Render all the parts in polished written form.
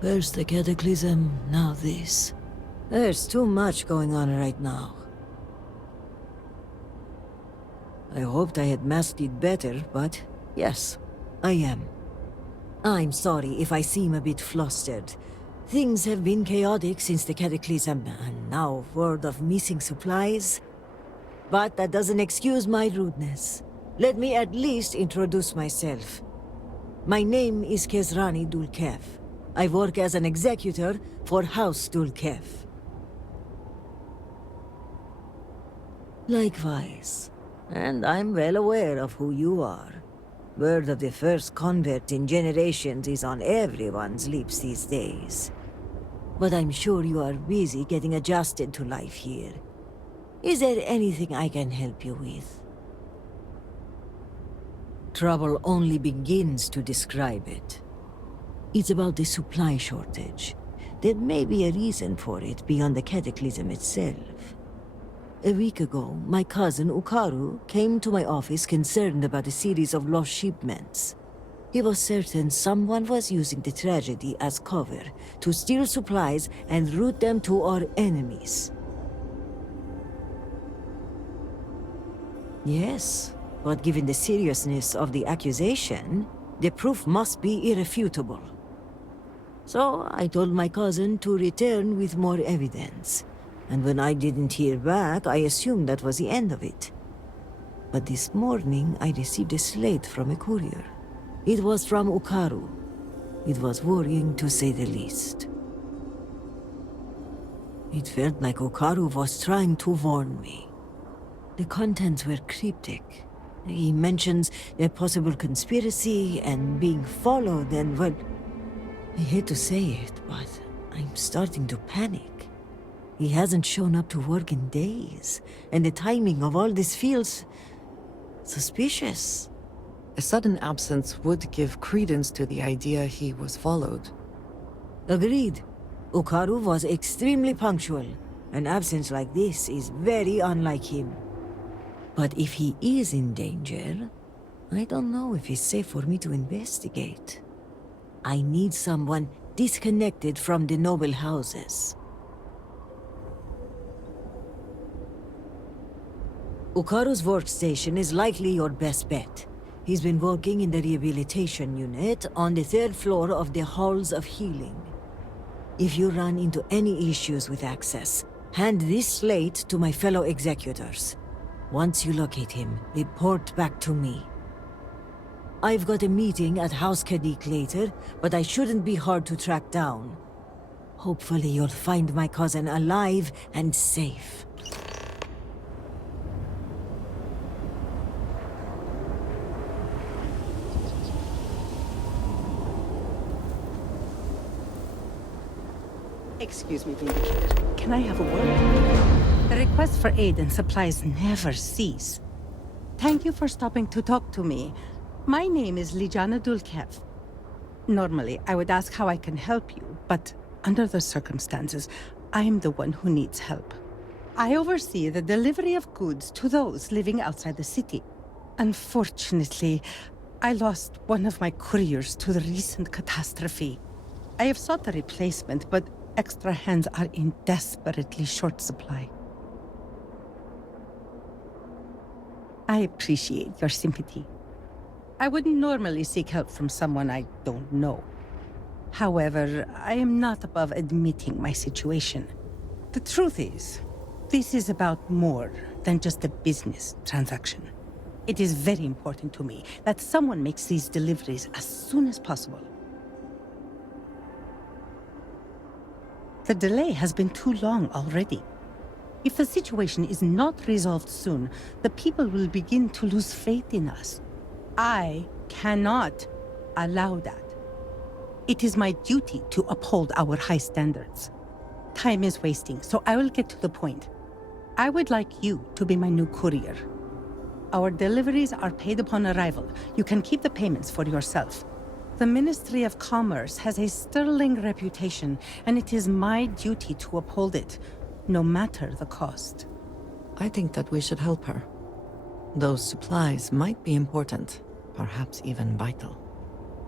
First the cataclysm, now this. There's too much going on right now. I hoped I had masked it better, but yes, I am. I'm sorry if I seem a bit flustered. Things have been chaotic since the cataclysm, and now word of missing supplies. But that doesn't excuse my rudeness. Let me at least introduce myself. My name is Kezrani Dulkev. I work as an executor for House Dulkev. Likewise. And I'm well aware of who you are. Word of the first convert in generations is on everyone's lips these days. But I'm sure you are busy getting adjusted to life here. Is there anything I can help you with? Trouble only begins to describe it. It's about the supply shortage. There may be a reason for it beyond the cataclysm itself. A week ago, my cousin Ukaru came to my office concerned about a series of lost shipments. He was certain someone was using the tragedy as cover to steal supplies and route them to our enemies. Yes, but given the seriousness of the accusation, the proof must be irrefutable. So I told my cousin to return with more evidence. And when I didn't hear back, I assumed that was the end of it. But this morning, I received a slate from a courier. It was from Ukaru. It was worrying, to say the least. It felt like Ukaru was trying to warn me. The contents were cryptic. He mentions a possible conspiracy and being followed and, well, I hate to say it, but I'm starting to panic. He hasn't shown up to work in days, and the timing of all this feels suspicious. A sudden absence would give credence to the idea he was followed. Agreed. Ukaru was extremely punctual. An absence like this is very unlike him. But if he is in danger, I don't know if it's safe for me to investigate. I need someone disconnected from the noble houses. Ukaru's workstation is likely your best bet. He's been working in the rehabilitation unit on the 3rd floor of the Halls of Healing. If you run into any issues with access, hand this slate to my fellow executors. Once you locate him, report back to me. I've got a meeting at House Kadik later, but I shouldn't be hard to track down. Hopefully you'll find my cousin alive and safe. Excuse me, Vindicator. Can I have a word? The requests for aid and supplies never cease. Thank you for stopping to talk to me. My name is Lijana Dulkev. Normally, I would ask how I can help you, but under the circumstances, I am the one who needs help. I oversee the delivery of goods to those living outside the city. Unfortunately, I lost one of my couriers to the recent catastrophe. I have sought a replacement, but extra hands are in desperately short supply. I appreciate your sympathy. I wouldn't normally seek help from someone I don't know. However, I am not above admitting my situation. The truth is, this is about more than just a business transaction. It is very important to me that someone makes these deliveries as soon as possible. The delay has been too long already. If the situation is not resolved soon, the people will begin to lose faith in us. I cannot allow that. It is my duty to uphold our high standards. Time is wasting, so I will get to the point. I would like you to be my new courier. Our deliveries are paid upon arrival. You can keep the payments for yourself. The Ministry of Commerce has a sterling reputation, and it is my duty to uphold it, no matter the cost. I think that we should help her. Those supplies might be important, perhaps even vital.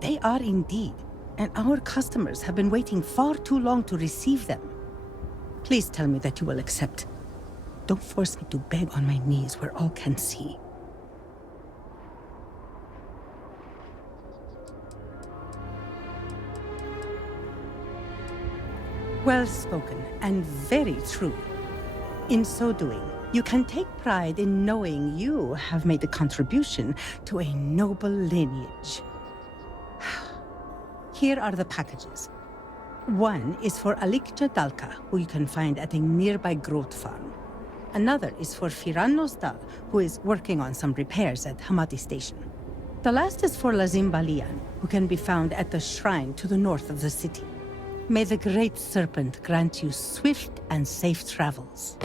They are indeed. and our customers have been waiting far too long to receive them. Please tell me that you will accept. Don't force me to beg on my knees where all can see. Well spoken, and very true. In so doing, you can take pride in knowing you have made a contribution to a noble lineage. Here are the packages. One is for Alikja Dalka, who you can find at a nearby growth farm. Another is for Firan Nostal, who is working on some repairs at Hamati Station. The last is for Lazim Balian, who can be found at the shrine to the north of the city. May the Great Serpent grant you swift and safe travels.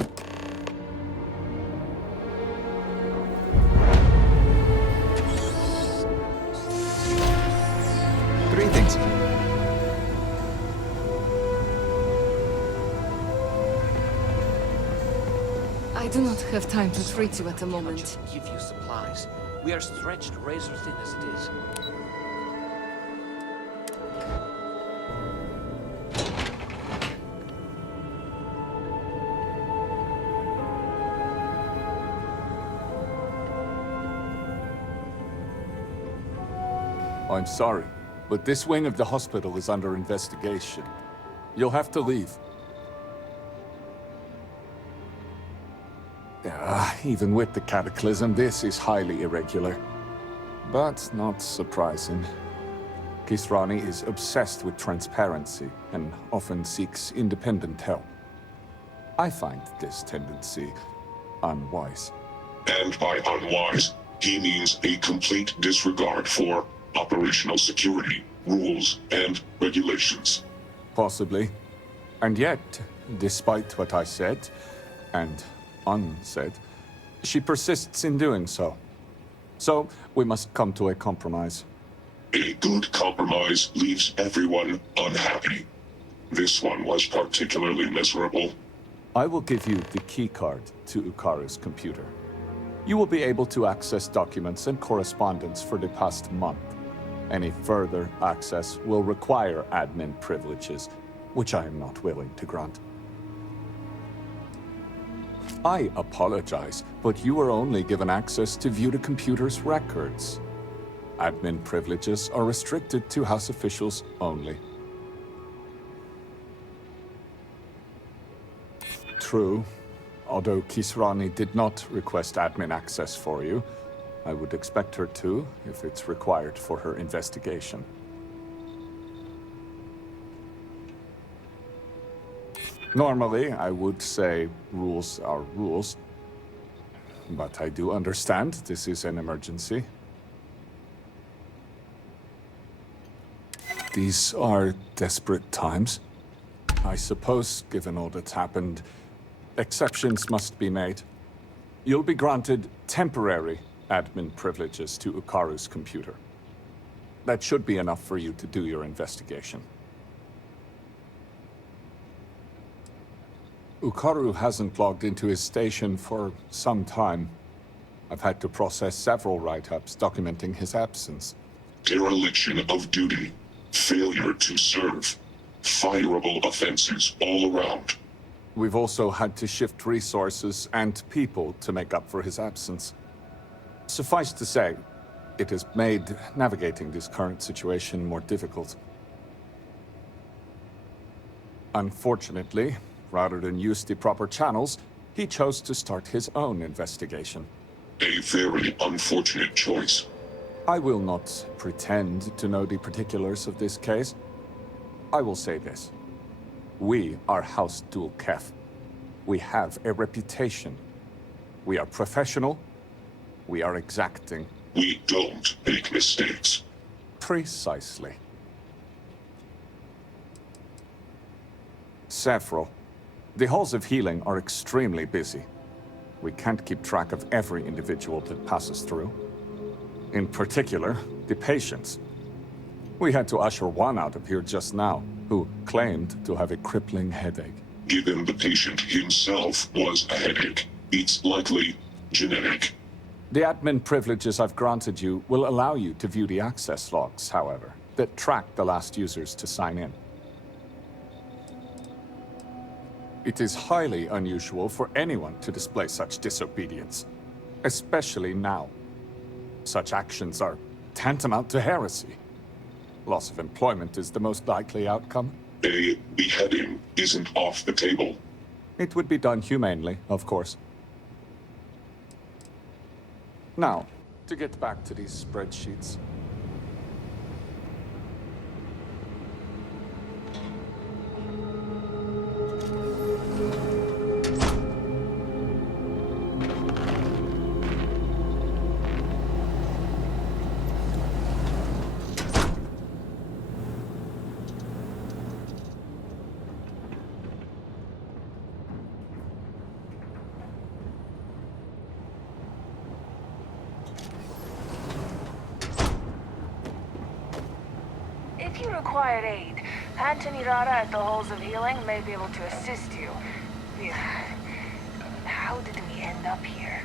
Three things. I do not have time to treat you at the moment. Give you supplies. We are stretched razor thin as it is. I'm sorry, but this wing of the hospital is under investigation. You'll have to leave. Even with the cataclysm, this is highly irregular. But not surprising. Kisrani is obsessed with transparency and often seeks independent help. I find this tendency unwise. And by unwise, he means a complete disregard for operational security, rules, and regulations. Possibly. And yet, despite what I said, and unsaid, she persists in doing so. So, we must come to a compromise. A good compromise leaves everyone unhappy. This one was particularly miserable. I will give you the keycard to Ukaru's computer. You will be able to access documents and correspondence for the past month. Any further access will require admin privileges, which I am not willing to grant. I apologize, but you were only given access to view the computer's records. Admin privileges are restricted to House officials only. True. Although Kisrani did not request admin access for you, I would expect her to, if it's required for her investigation. Normally, I would say rules are rules. But I do understand this is an emergency. These are desperate times. I suppose, given all that's happened, exceptions must be made. You'll be granted temporary admin privileges to Ukaru's computer. That should be enough for you to do your investigation. Ukaru hasn't logged into his station for some time. I've had to process several write-ups documenting his absence. Dereliction of duty, failure to serve, fireable offenses all around. We've also had to shift resources and people to make up for his absence. Suffice to say, it has made navigating this current situation more difficult. Unfortunately, rather than use the proper channels, he chose to start his own investigation. A very unfortunate choice. I will not pretend to know the particulars of this case. I will say this. We are House Dul Kef. We have a reputation. We are professional. We are exacting. We don't make mistakes. Precisely. Several. The halls of healing are extremely busy. We can't keep track of every individual that passes through. In particular, the patients. We had to usher one out of here just now, who claimed to have a crippling headache. Given the patient himself was a headache, it's likely genetic. The admin privileges I've granted you will allow you to view the access logs, however. that track the last users to sign in. It is highly unusual for anyone to display such disobedience, especially now. Such actions are tantamount to heresy. Loss of employment is the most likely outcome. A beheading isn't off the table. It would be done humanely, of course. Now, to get back to these spreadsheets. If you required aid, Anthony Rara at the Halls of Healing may be able to assist you. How did we end up here?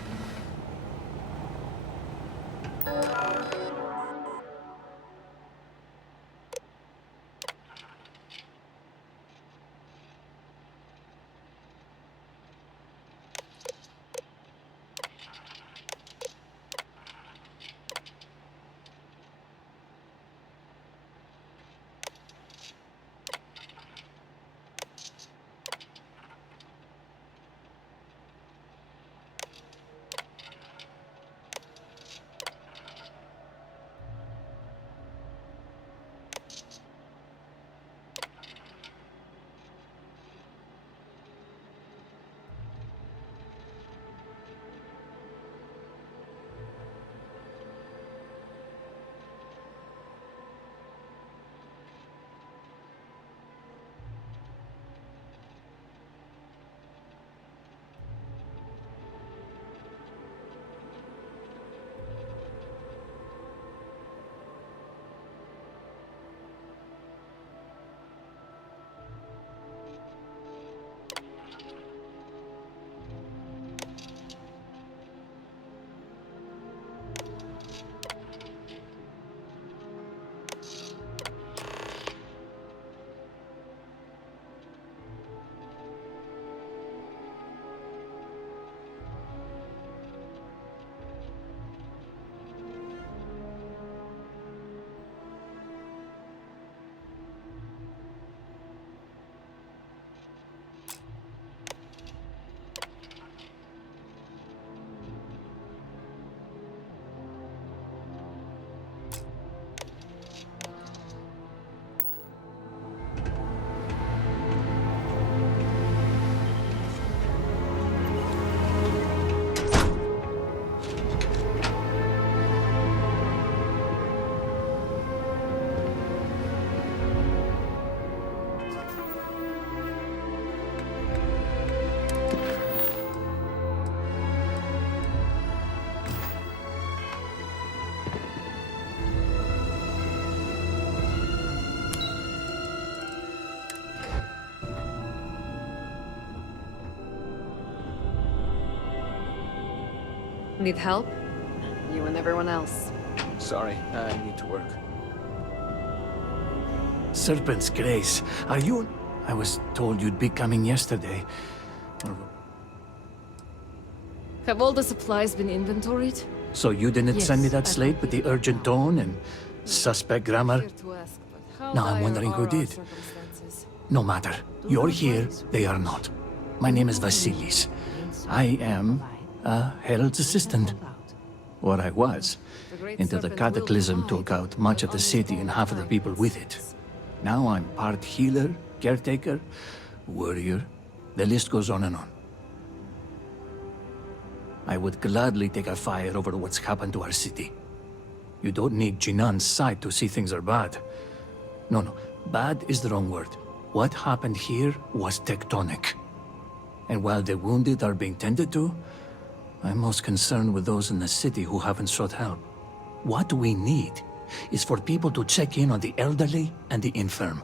Need help? You and everyone else. Sorry, I need to work. Serpent's Grace, are you... I was told you'd be coming yesterday. Have all the supplies been inventoried? So you didn't Yes, send me that I slate with the urgent tone and suspect grammar? Here to ask, but how Now I'm dire wondering who are our did. circumstances? No matter. You're here, they are not. My name is Vasilis. I am a Herald's assistant. Or I was, The Great until the Serpent will cataclysm divide, took out much of the but city only and half of the people with it. Now I'm part healer, caretaker, warrior. The list goes on and on. I would gladly take a fire over what's happened to our city. You don't need Jinan's sight to see things are bad. No, bad is the wrong word. What happened here was tectonic. And while the wounded are being tended to, I'm most concerned with those in the city who haven't sought help. What we need is for people to check in on the elderly and the infirm.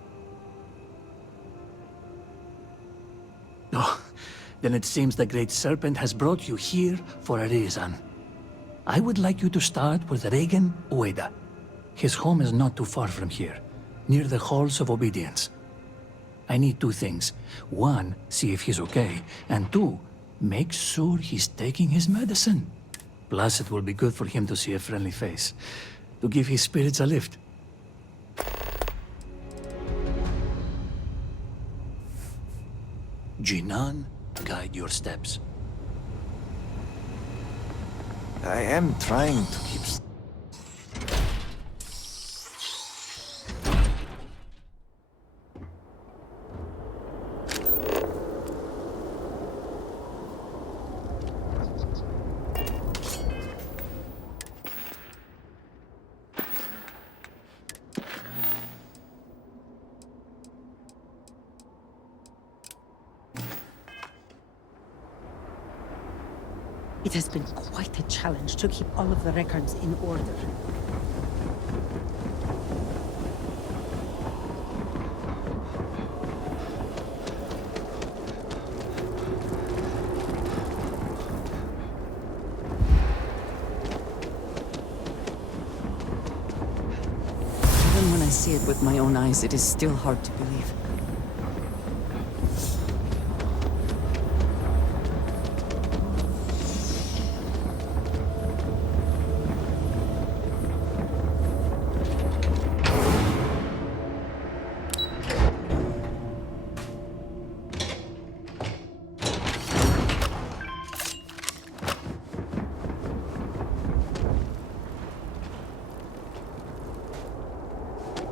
Oh, then it seems the Great Serpent has brought you here for a reason. I would like you to start with Regan Ueda. His home is not too far from here, near the Halls of Obedience. I need two things. One, see if he's okay, and two, make sure he's taking his medicine. Plus, it will be good for him to see a friendly face, to give his spirits a lift. Jinan, guide your steps. I am trying to keep... It has been quite a challenge to keep all of the records in order. Even when I see it with my own eyes, it is still hard to believe.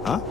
Huh?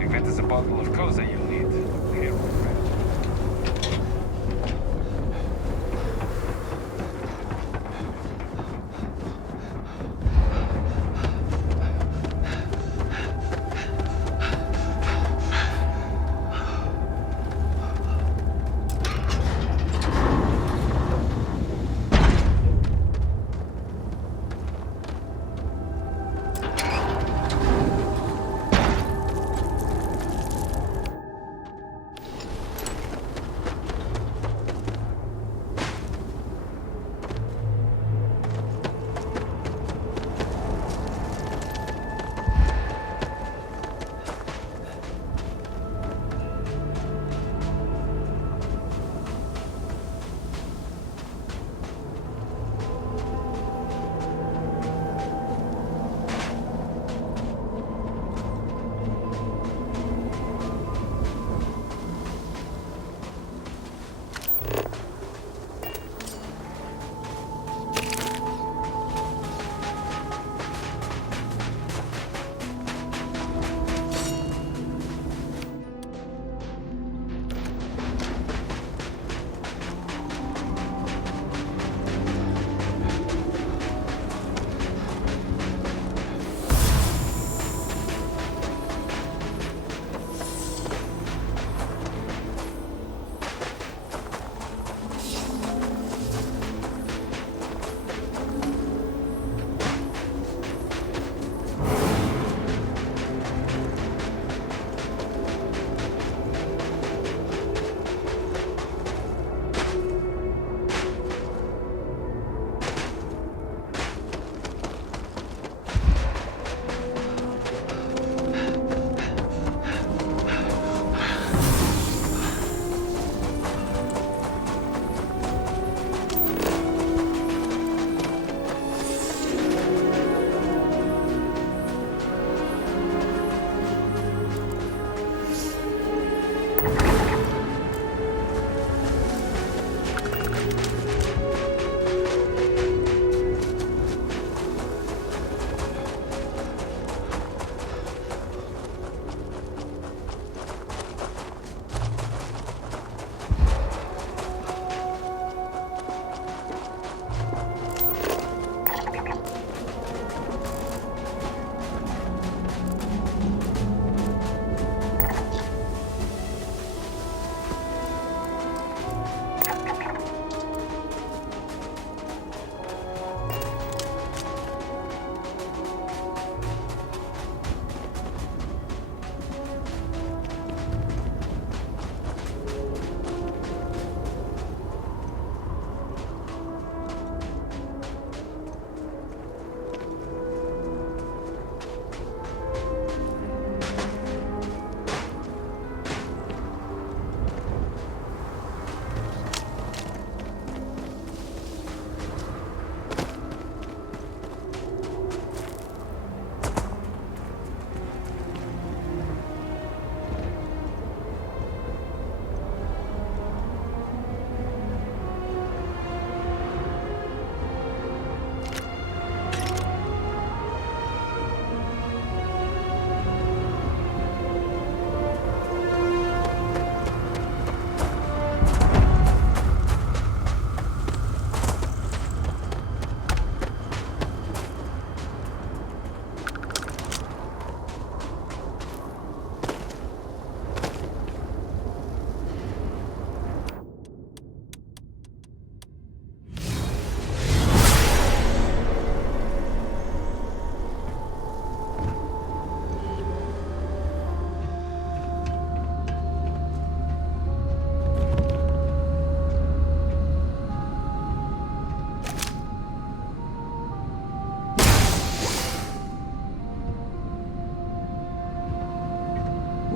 If it is a bottle of Koza you need, here, my friend.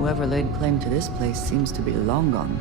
Whoever laid claim to this place seems to be long gone.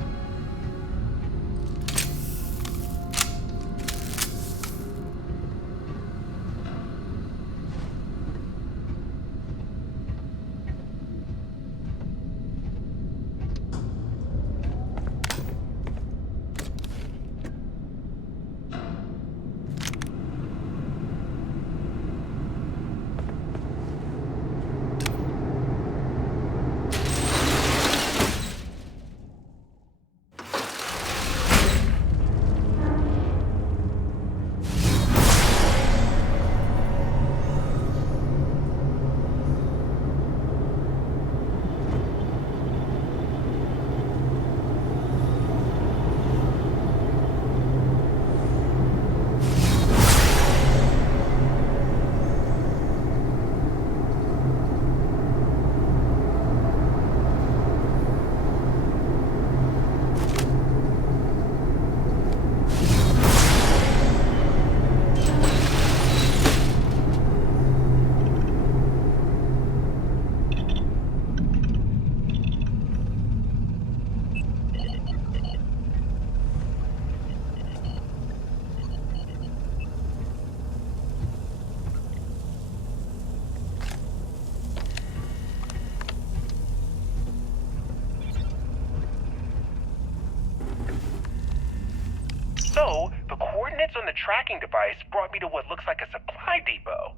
So, the coordinates on the tracking device brought me to what looks like a supply depot.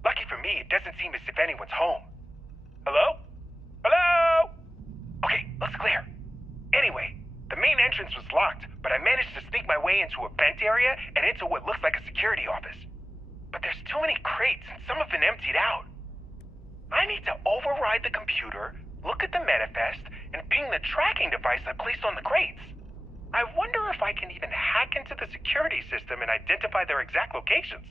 Lucky for me, it doesn't seem as if anyone's home. Hello? Hello? Okay, looks clear. Anyway, the main entrance was locked, but I managed to sneak my way into a vent area and into what looks like a security office. But there's too many crates and some have been emptied out. I need to override the computer, look at the manifest, and ping the tracking device I placed on the crates. I wonder if I can even hack into the security system and identify their exact locations.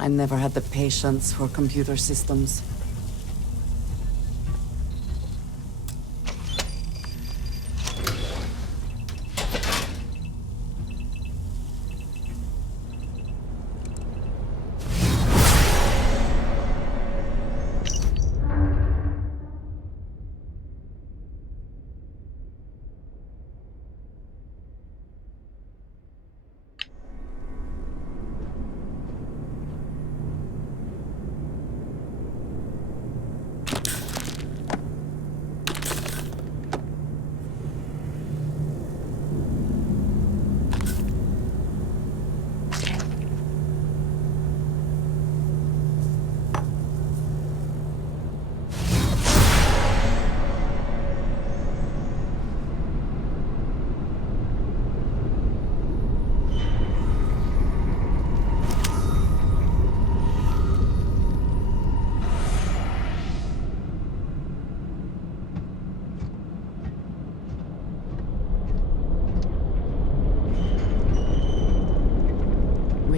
I never had the patience for computer systems.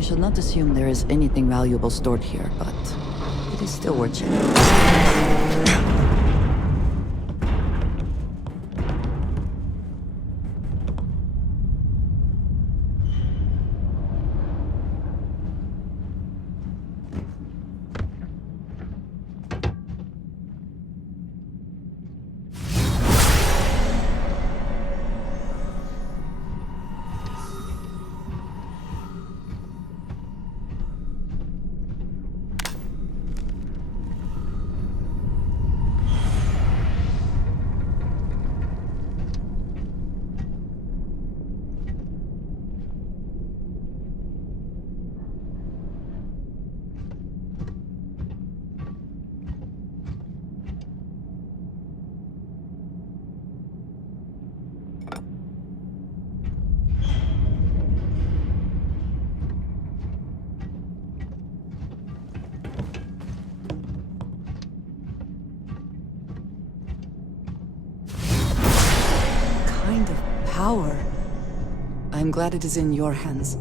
We shall not assume there is anything valuable stored here, but it is still worth checking. Kind of power. I'm glad it is in your hands.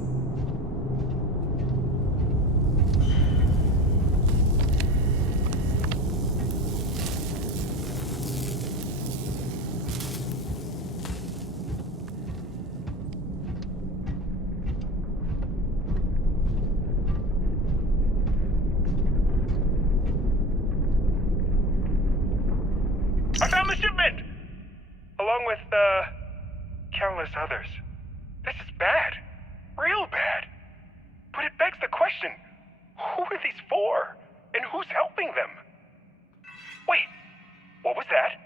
I found the shipment! Along with, countless others. This is bad. Real bad. But it begs the question, who are these for? And who's helping them? Wait, what was that?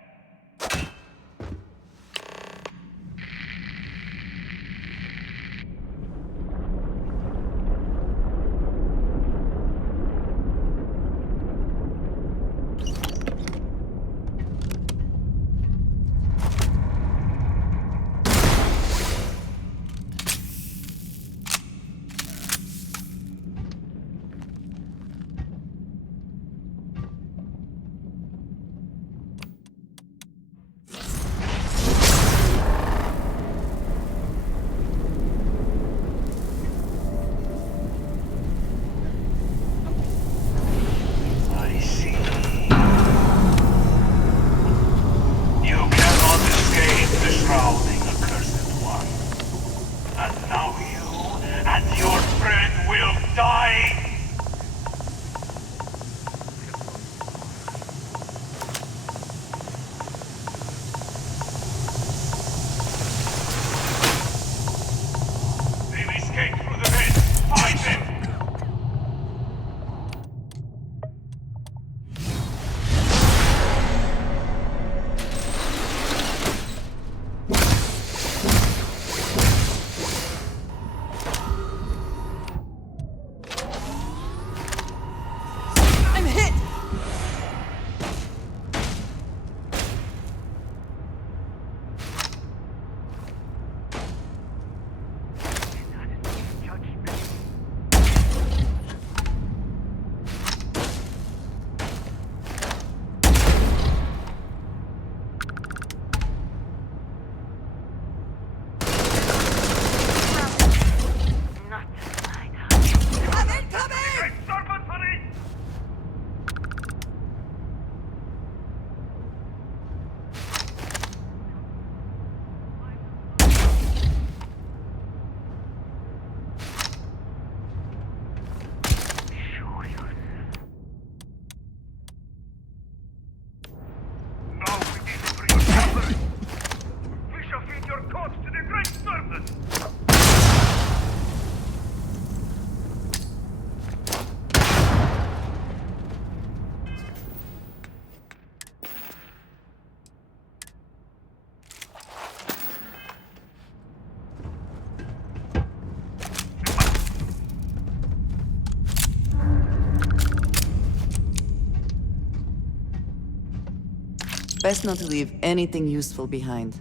Best not to leave anything useful behind.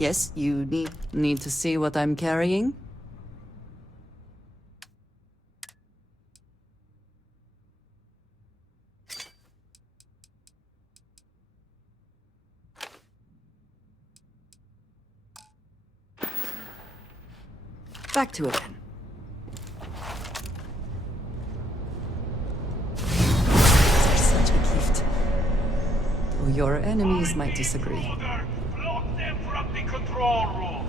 Yes, you need to see what I'm carrying? Back to it then. They're such a gift. Though your enemies might disagree. Order! Block them from the control room!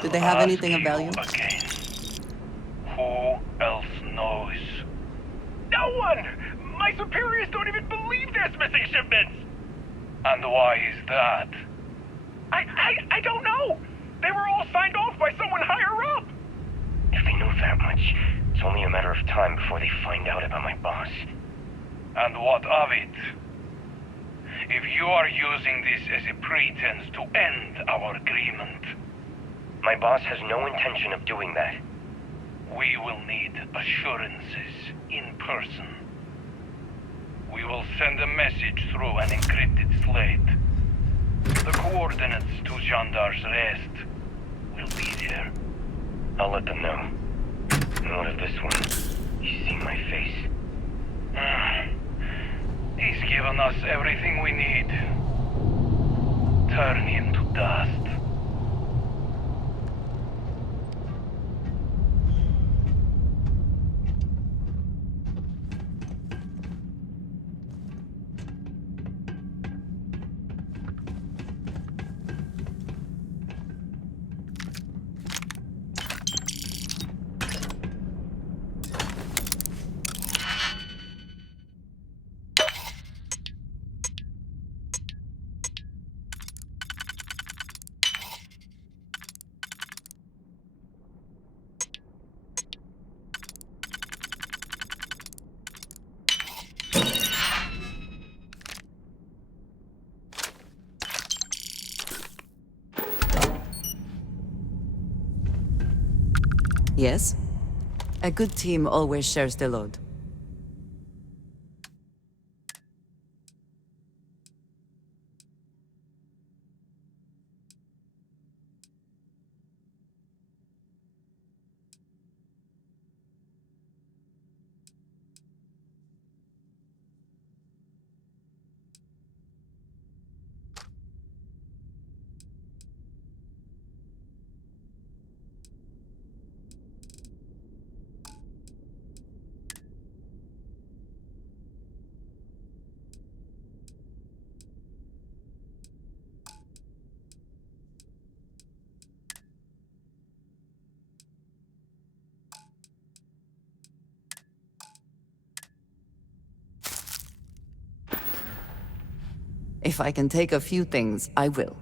Did they have anything of value? Again. Who else knows? No one! My superiors don't even believe there's missing shipments! And why is that? I don't know! They were all signed off by someone higher up! If they know that much, it's only a matter of time before they find out about my boss. And what of it? If you are using this as a pretense to end our agreement, my boss has no intention of doing that. We will need assurances in person. We will send a message through an encrypted slate. The coordinates to Gendar's rest will be there. I'll let them know. And what of this one? He's seen my face. He's given us everything we need. Turn him to dust. Yes? A good team always shares the load. If I can take a few things, I will.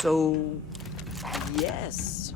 So, yes.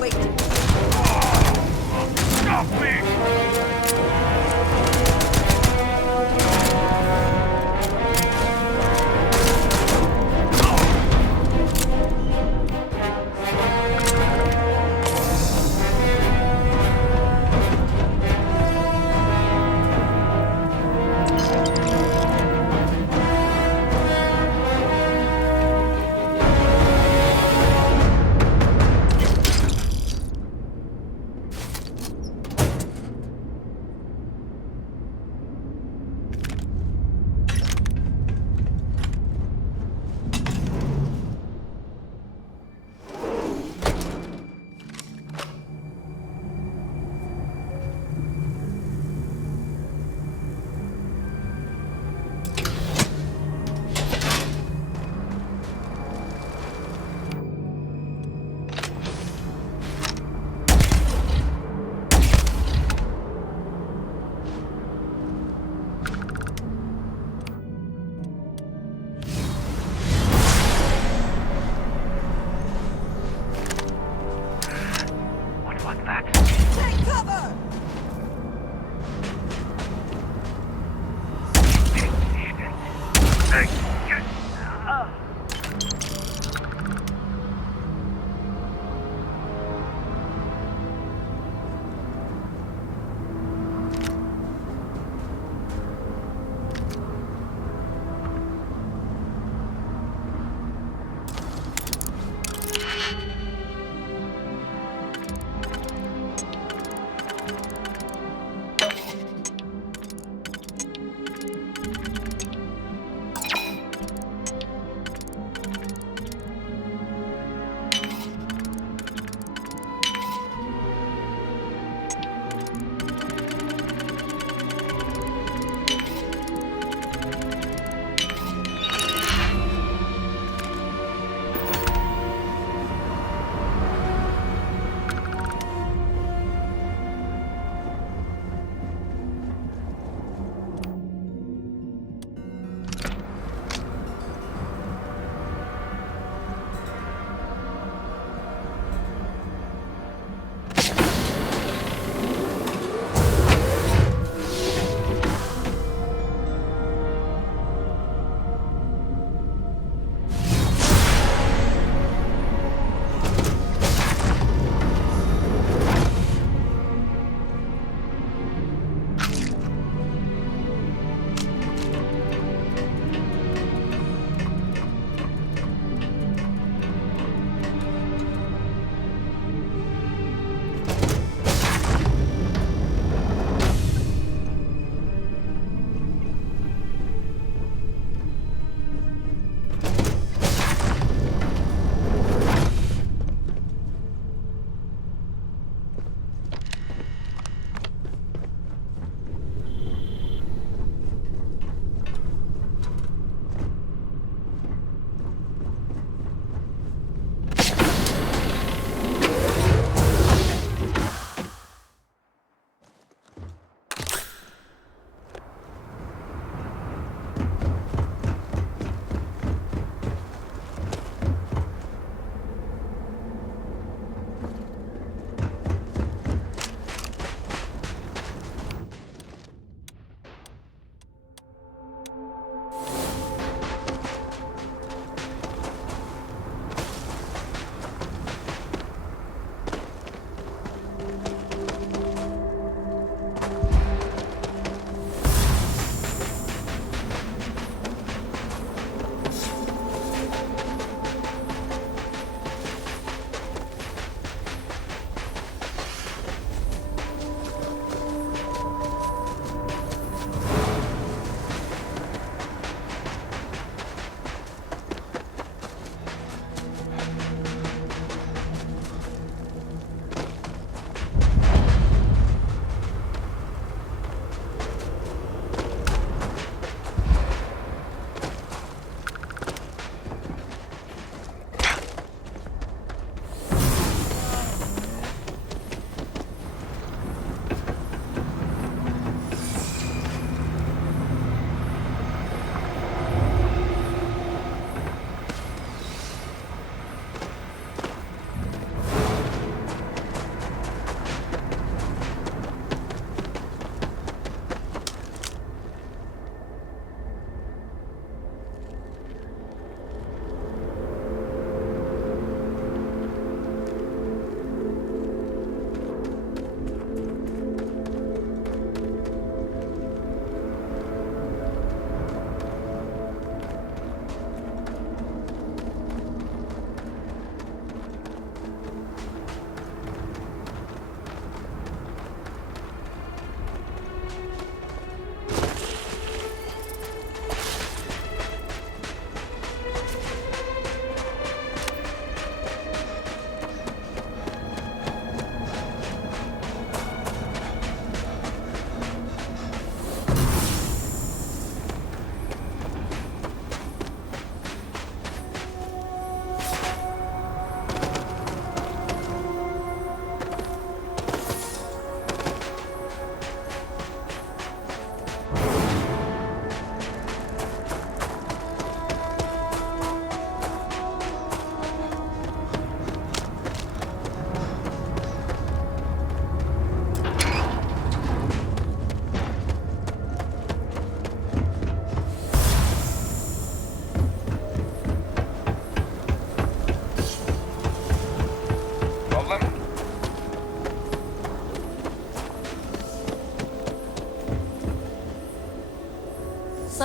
Wait. Stop me!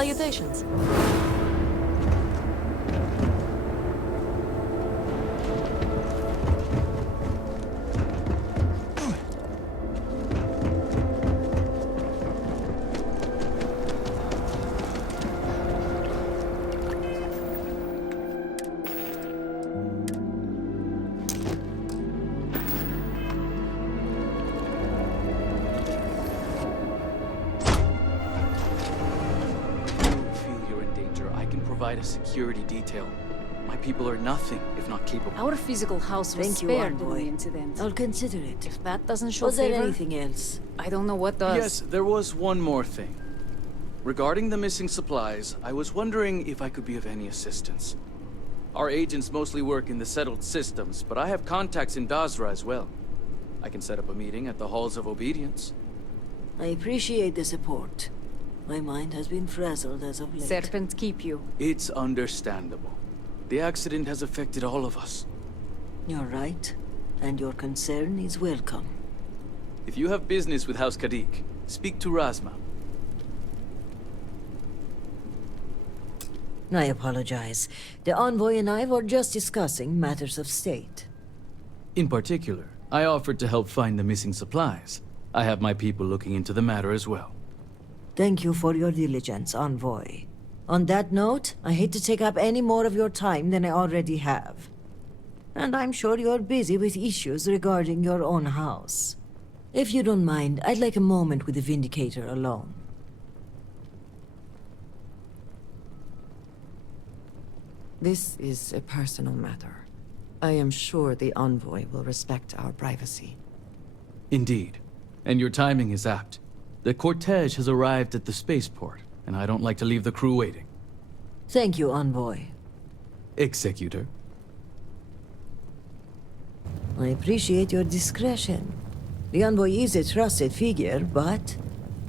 Salutations. Provide a security detail. My people are nothing if not capable. Our physical house was Thank you, spared in envoy. the incident. I'll consider it. If that doesn't show Was there favor, anything else? I don't know what does. Yes, there was one more thing. Regarding the missing supplies, I was wondering if I could be of any assistance. Our agents mostly work in the settled systems, but I have contacts in Basra as well. I can set up a meeting at the Halls of Obedience. I appreciate the support. My mind has been frazzled as of late. Serpent keep you. It's understandable. The accident has affected all of us. You're right, and your concern is welcome. If you have business with House Kadik, speak to Razma. I apologize. The envoy and I were just discussing matters of state. In particular, I offered to help find the missing supplies. I have my people looking into the matter as well. Thank you for your diligence, envoy. On that note, I hate to take up any more of your time than I already have. And I'm sure you're busy with issues regarding your own house. If you don't mind, I'd like a moment with the Vindicator alone. This is a personal matter. I am sure the envoy will respect our privacy. Indeed. And your timing is apt. The cortege has arrived at the spaceport, and I don't like to leave the crew waiting. Thank you, envoy. Executor. I appreciate your discretion. The envoy is a trusted figure, but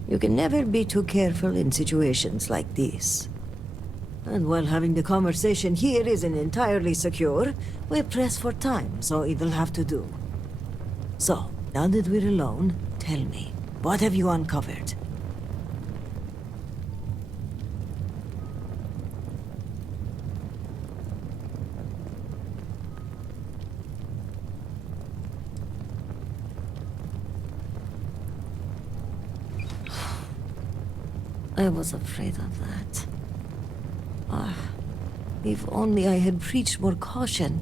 you can never be too careful in situations like this. And while having the conversation here isn't entirely secure, we're pressed for time, so it'll have to do. So, now that we're alone, tell me, what have you uncovered? I was afraid of that. If only I had preached more caution.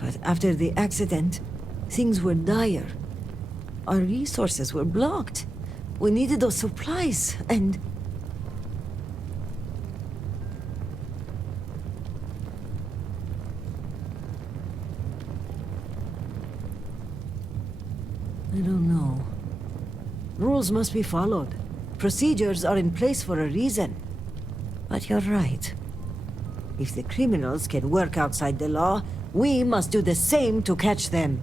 But after the accident, things were dire. Our resources were blocked. We needed those supplies, and... I don't know. Rules must be followed. Procedures are in place for a reason. But you're right. If the criminals can work outside the law, we must do the same to catch them.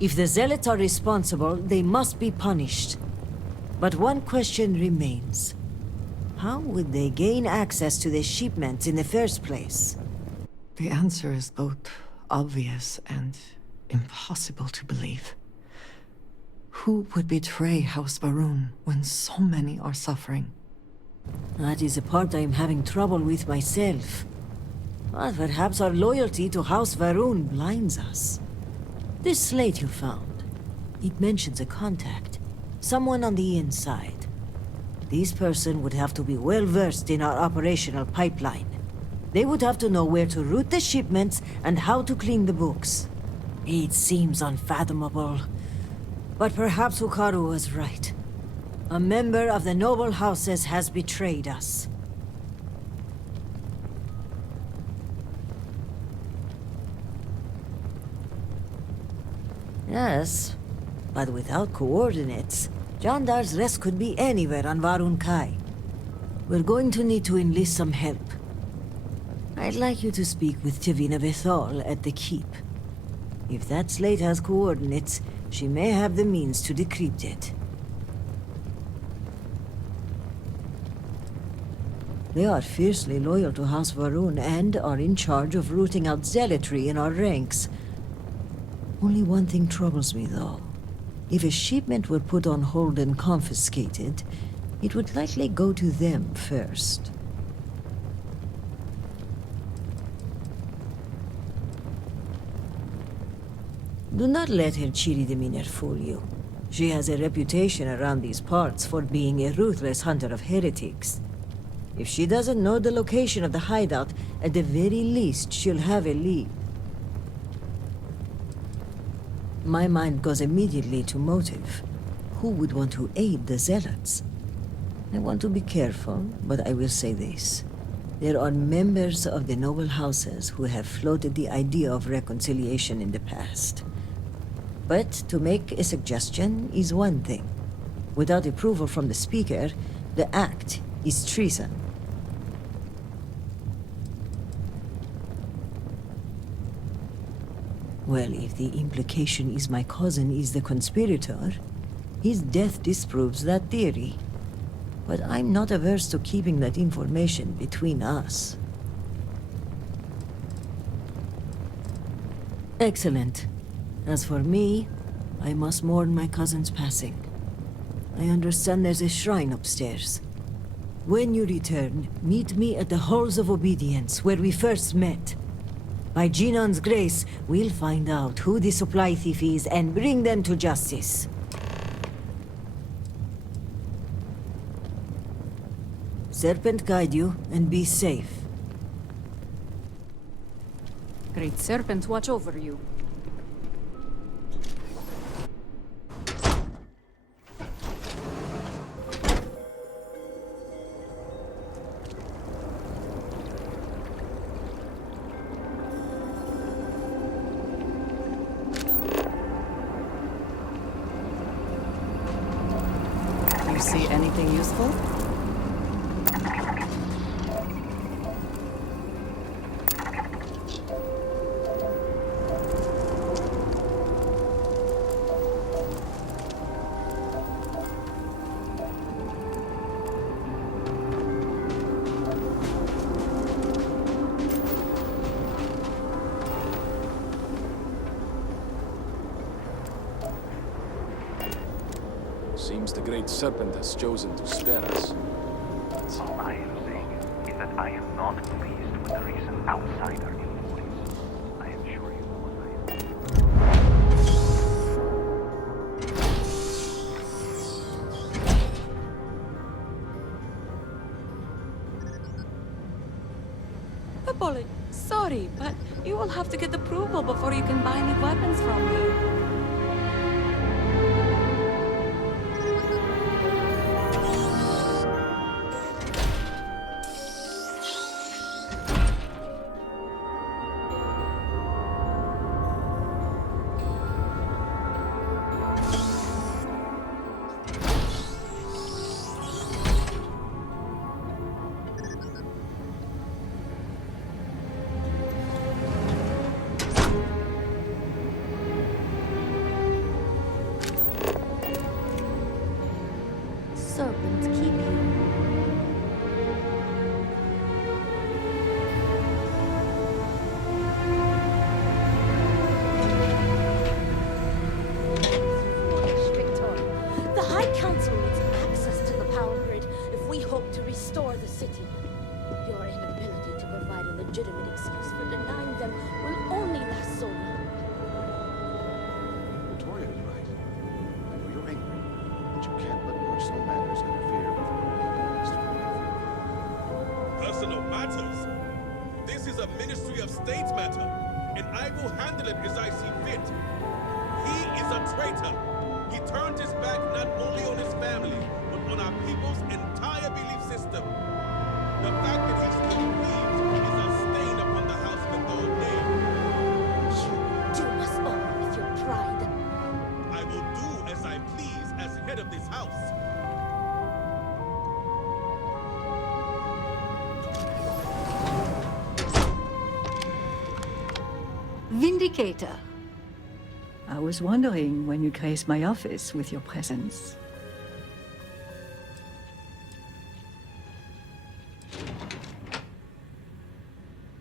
If the Zealots are responsible, they must be punished. But one question remains. How would they gain access to the shipments in the first place? The answer is both obvious and impossible to believe. Who would betray House Varun when so many are suffering? That is the part I'm having trouble with myself. But perhaps our loyalty to House Varun blinds us. This slate you found, it mentions a contact. Someone on the inside. This person would have to be well versed in our operational pipeline. They would have to know where to route the shipments and how to clean the books. It seems unfathomable. But perhaps Hukaru was right. A member of the noble houses has betrayed us. Yes, but without coordinates, Jandar's rest could be anywhere on Varun Kai. We're going to need to enlist some help. I'd like you to speak with Tivina Bethal at the Keep. If that slate has coordinates, she may have the means to decrypt it. They are fiercely loyal to House Varun and are in charge of rooting out zealotry in our ranks. Only one thing troubles me, though. If a shipment were put on hold and confiscated, it would likely go to them first. Do not let her cheery demeanor fool you. She has a reputation around these parts for being a ruthless hunter of heretics. If she doesn't know the location of the hideout, at the very least, she'll have a lead. My mind goes immediately to motive. Who would want to aid the Zealots? I want to be careful, but I will say this. There are members of the noble houses who have floated the idea of reconciliation in the past. But to make a suggestion is one thing. Without approval from the speaker, the act is treason. Well, if the implication is my cousin is the conspirator, his death disproves that theory. But I'm not averse to keeping that information between us. Excellent. As for me, I must mourn my cousin's passing. I understand there's a shrine upstairs. When you return, meet me at the Halls of Obedience, where we first met. By Jinan's grace, we'll find out who the supply thief is and bring them to justice. Serpent guide you, and be safe. Great Serpent, watch over you. You see anything useful? Seems the Great Serpent has chosen to spare us. All I am saying is that I am not pleased with the recent outsider influence. I am sure you know what I am. Apology. Sorry, but you will have to get approval before you can buy any weapons from me. Serpent keep you. Victor, the High Council needs access to the power grid if we hope to restore the city. Your inability to provide a legitimate excuse for denying them will only last so long. Victoria is right. I know you're angry, but you can't let personal matters interfere with Personal matters? This is a Ministry of State matter, and I will handle it as I see fit. He is a traitor. He turned his back not only on his family, but on our people's entire belief system. The fact that he still believes is a stain upon the House Cathol name. You doom us all with your pride. I will do as I please as head of this house. Vindicator. I was wondering when you graced my office with your presence.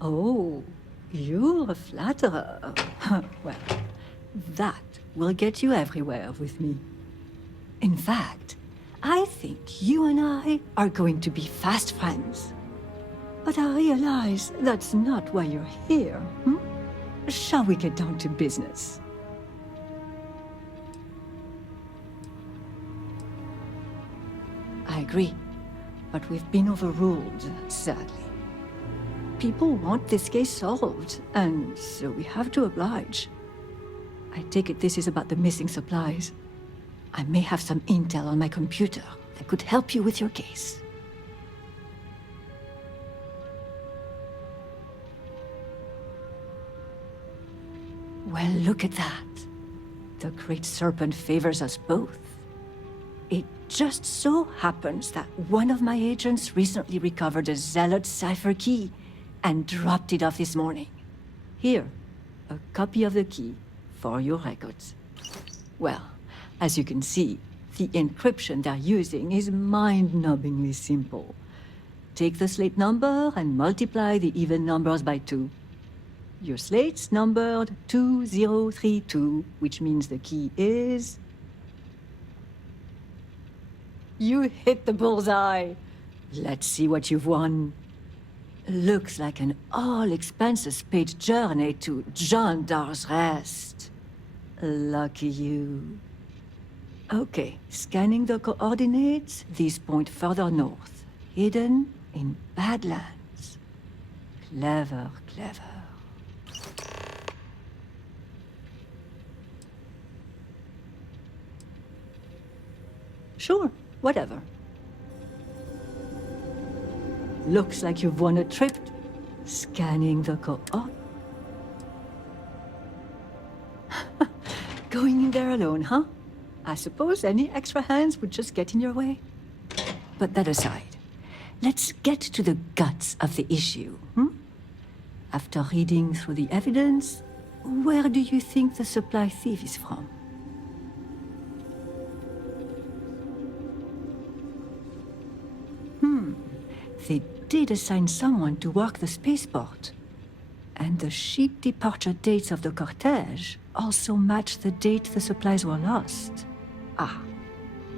Oh, you're a flatterer. Well, that will get you everywhere with me. In fact, I think you and I are going to be fast friends. But I realize that's not why you're here, hmm? Shall we get down to business? I agree, but we've been overruled, sadly. People want this case solved, and so we have to oblige. I take it this is about the missing supplies. I may have some intel on my computer that could help you with your case. Well, look at that. The Great Serpent favors us both. It just so happens that one of my agents recently recovered a Zealot cipher key and dropped it off this morning. Here, a copy of the key for your records. Well, as you can see, the encryption they're using is mind-numbingly simple. Take the slate number and multiply the even numbers by 2. Your slate's numbered 2032, which means the key is... You hit the bullseye! Let's see what you've won. Looks like an all-expenses-paid journey to John Dar's Rest. Lucky you. Okay, scanning the coordinates, these point further north, hidden in Badlands. Clever, clever. Sure, whatever. Looks like you've won a trip. Scanning the Going in there alone, huh? I suppose any extra hands would just get in your way. But that aside, let's get to the guts of the issue, After reading through the evidence, where do you think the supply thief is from? They did assign someone to work the spaceport. And the ship departure dates of the cortege also match the date the supplies were lost. Ah,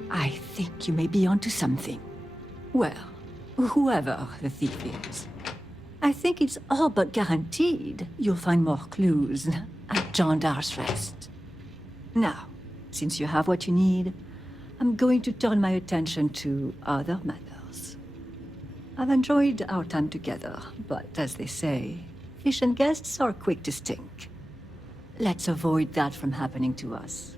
I think you may be onto something. Well, whoever the thief is, I think it's all but guaranteed you'll find more clues at John Dar's Rest. Now, since you have what you need, I'm going to turn my attention to other matters. I've enjoyed our time together, but as they say, fish and guests are quick to stink. Let's avoid that from happening to us.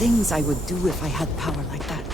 Things I would do if I had power like that.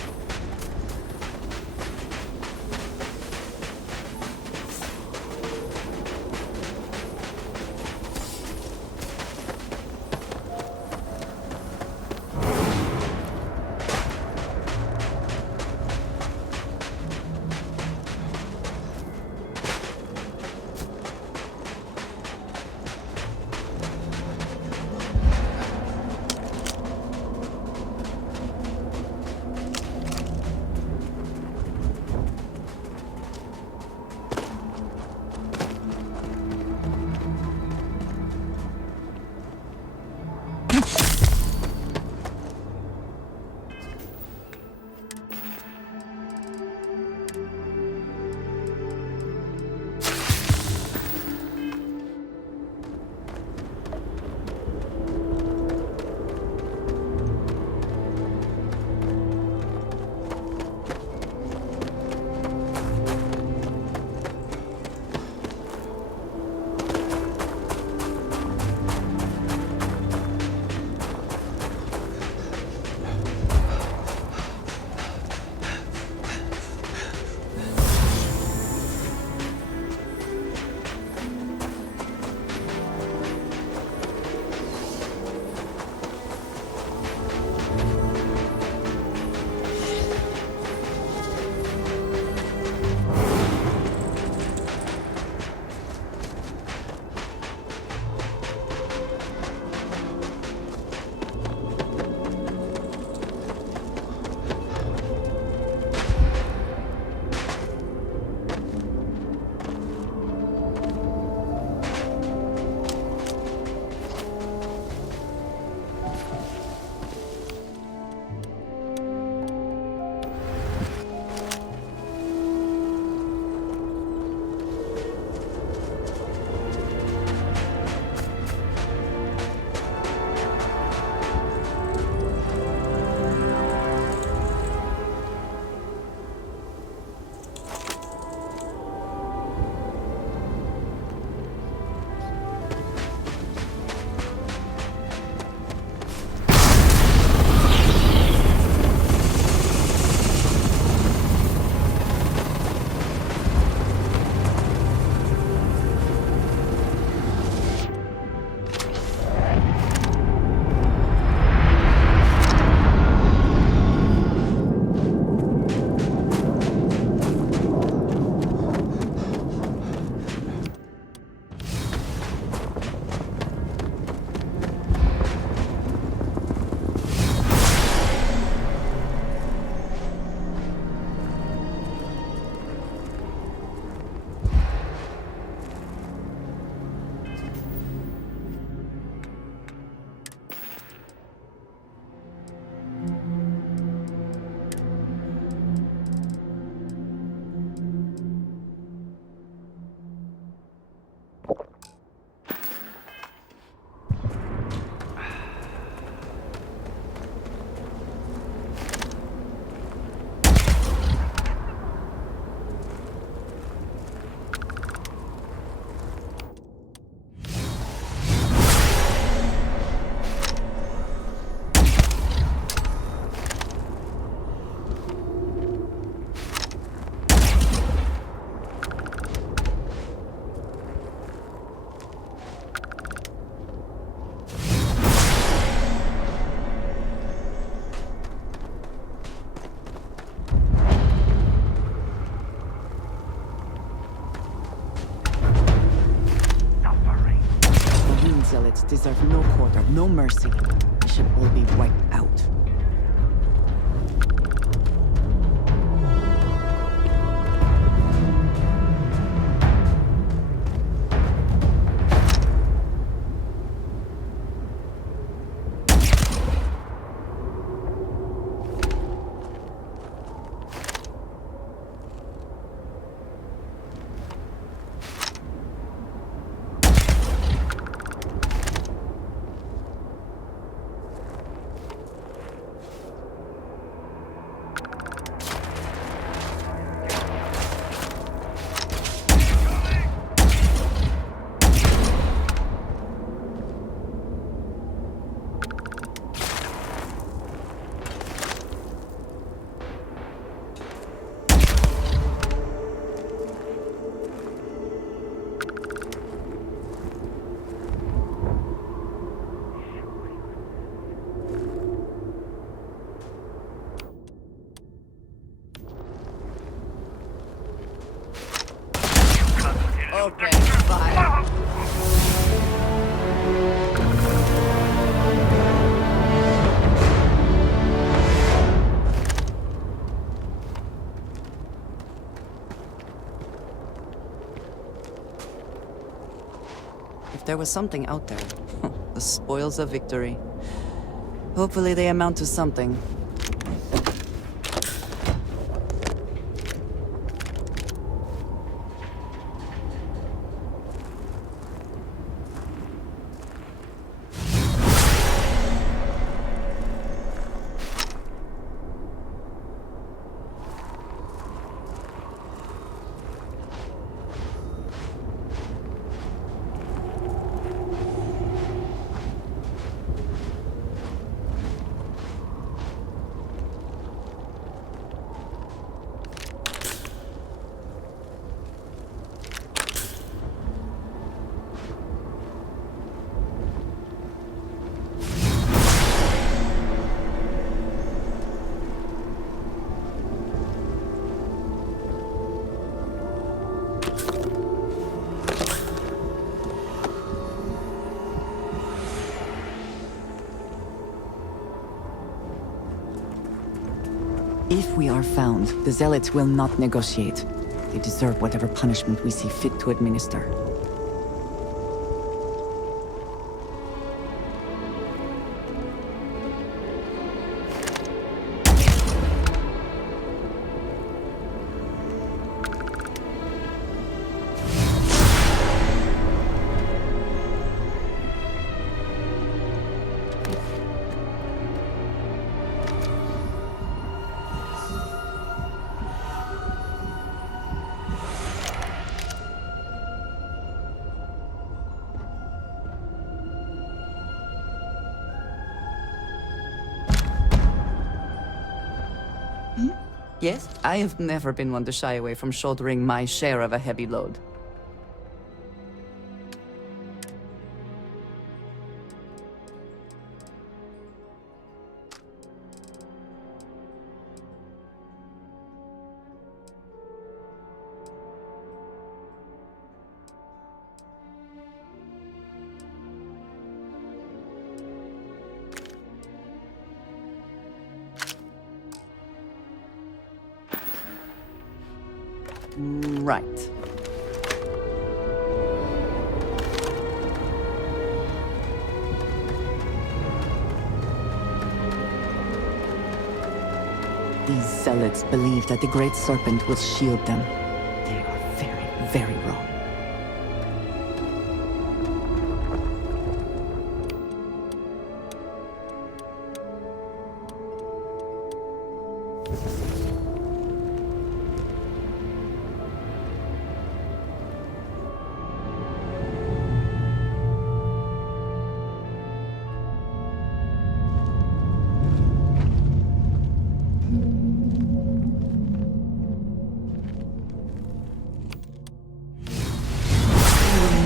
No mercy. We should all be wiped out. Open fire. If there was something out there, the spoils of victory. Hopefully they amount to something. If we are found, the Zealots will not negotiate. They deserve whatever punishment we see fit to administer. Yes, I have never been one to shy away from shouldering my share of a heavy load. Right. These zealots believe that the Great Serpent will shield them. They are very, very wrong.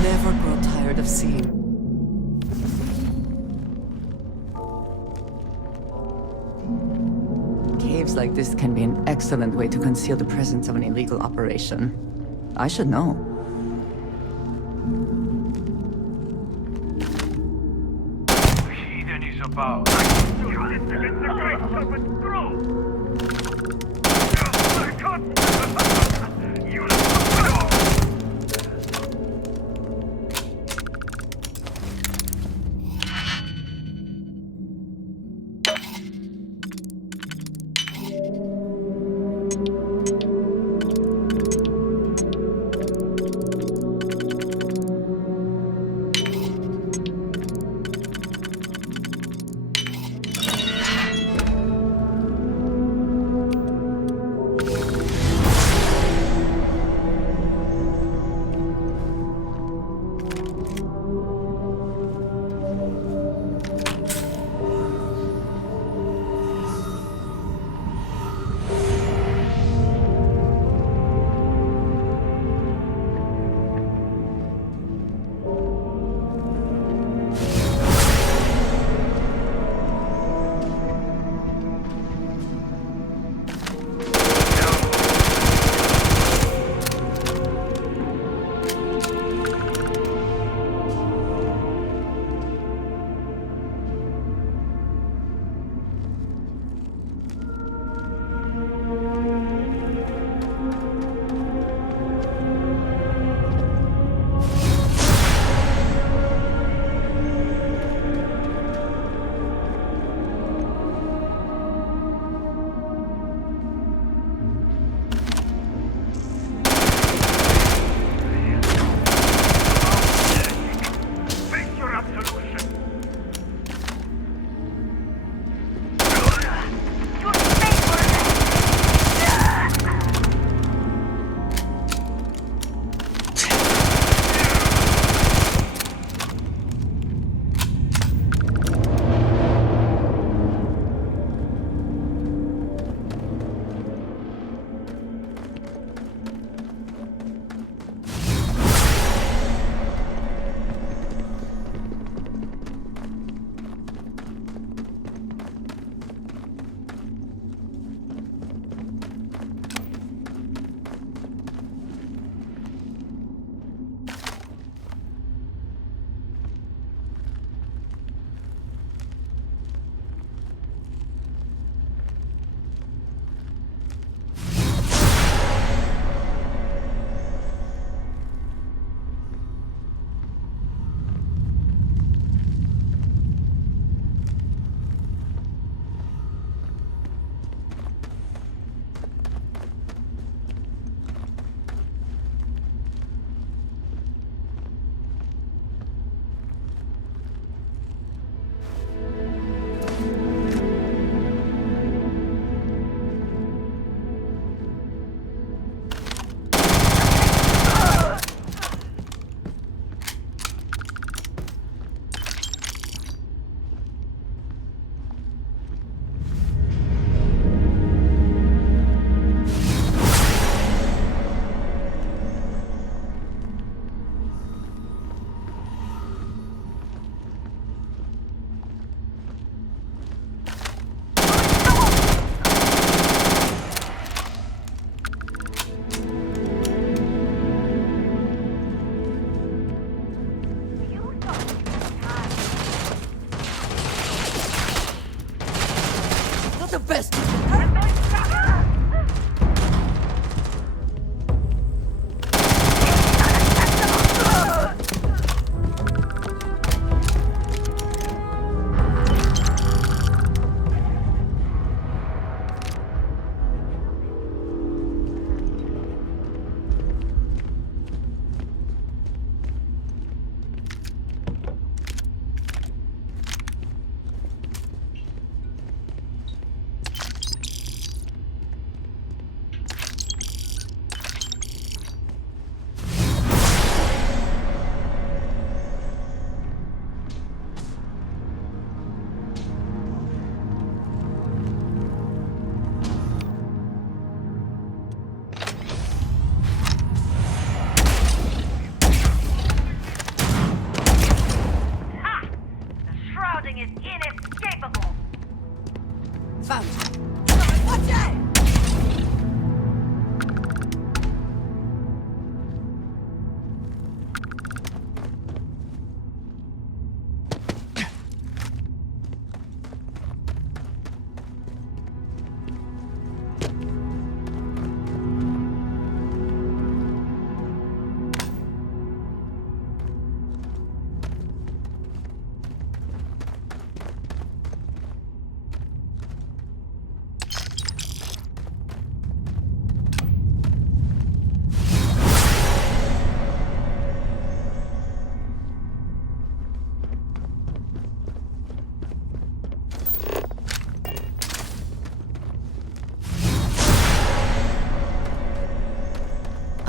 Never grow tired of seeing. Caves like this can be an excellent way to conceal the presence of an illegal operation. I should know. about? You didn't let the guy shove it through! I can't... You...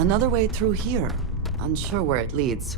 Another way through here. Unsure where it leads.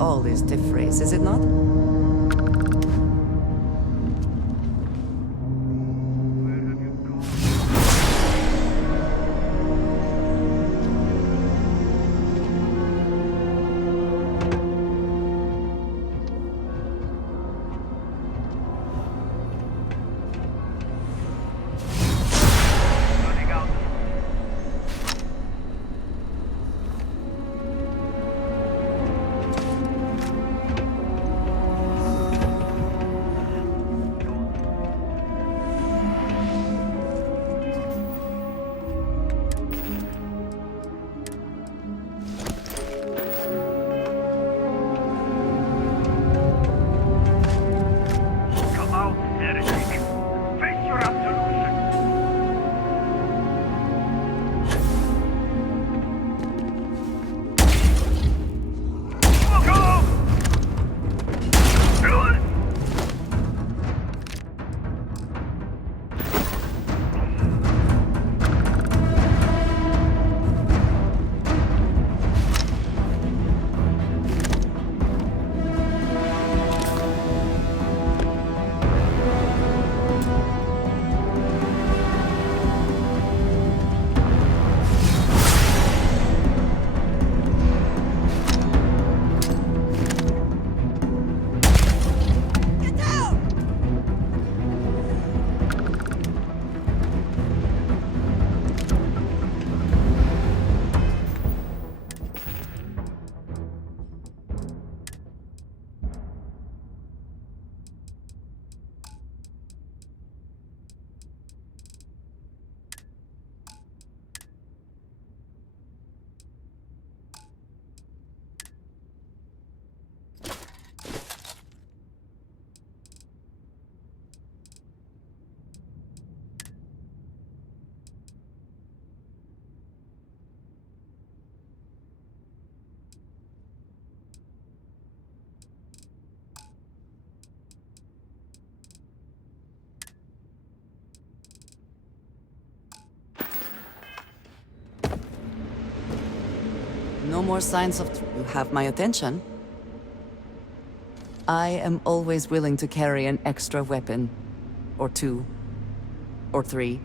All is difference, is it not? No more signs of... You have my attention. I am always willing to carry an extra weapon. Or two. Or three.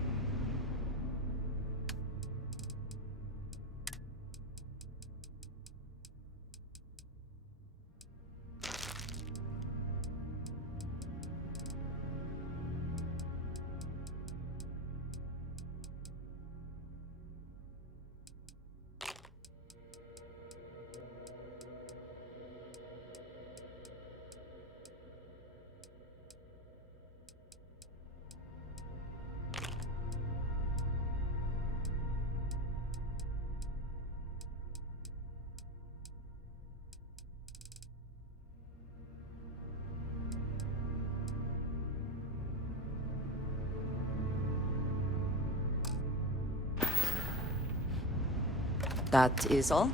That is all?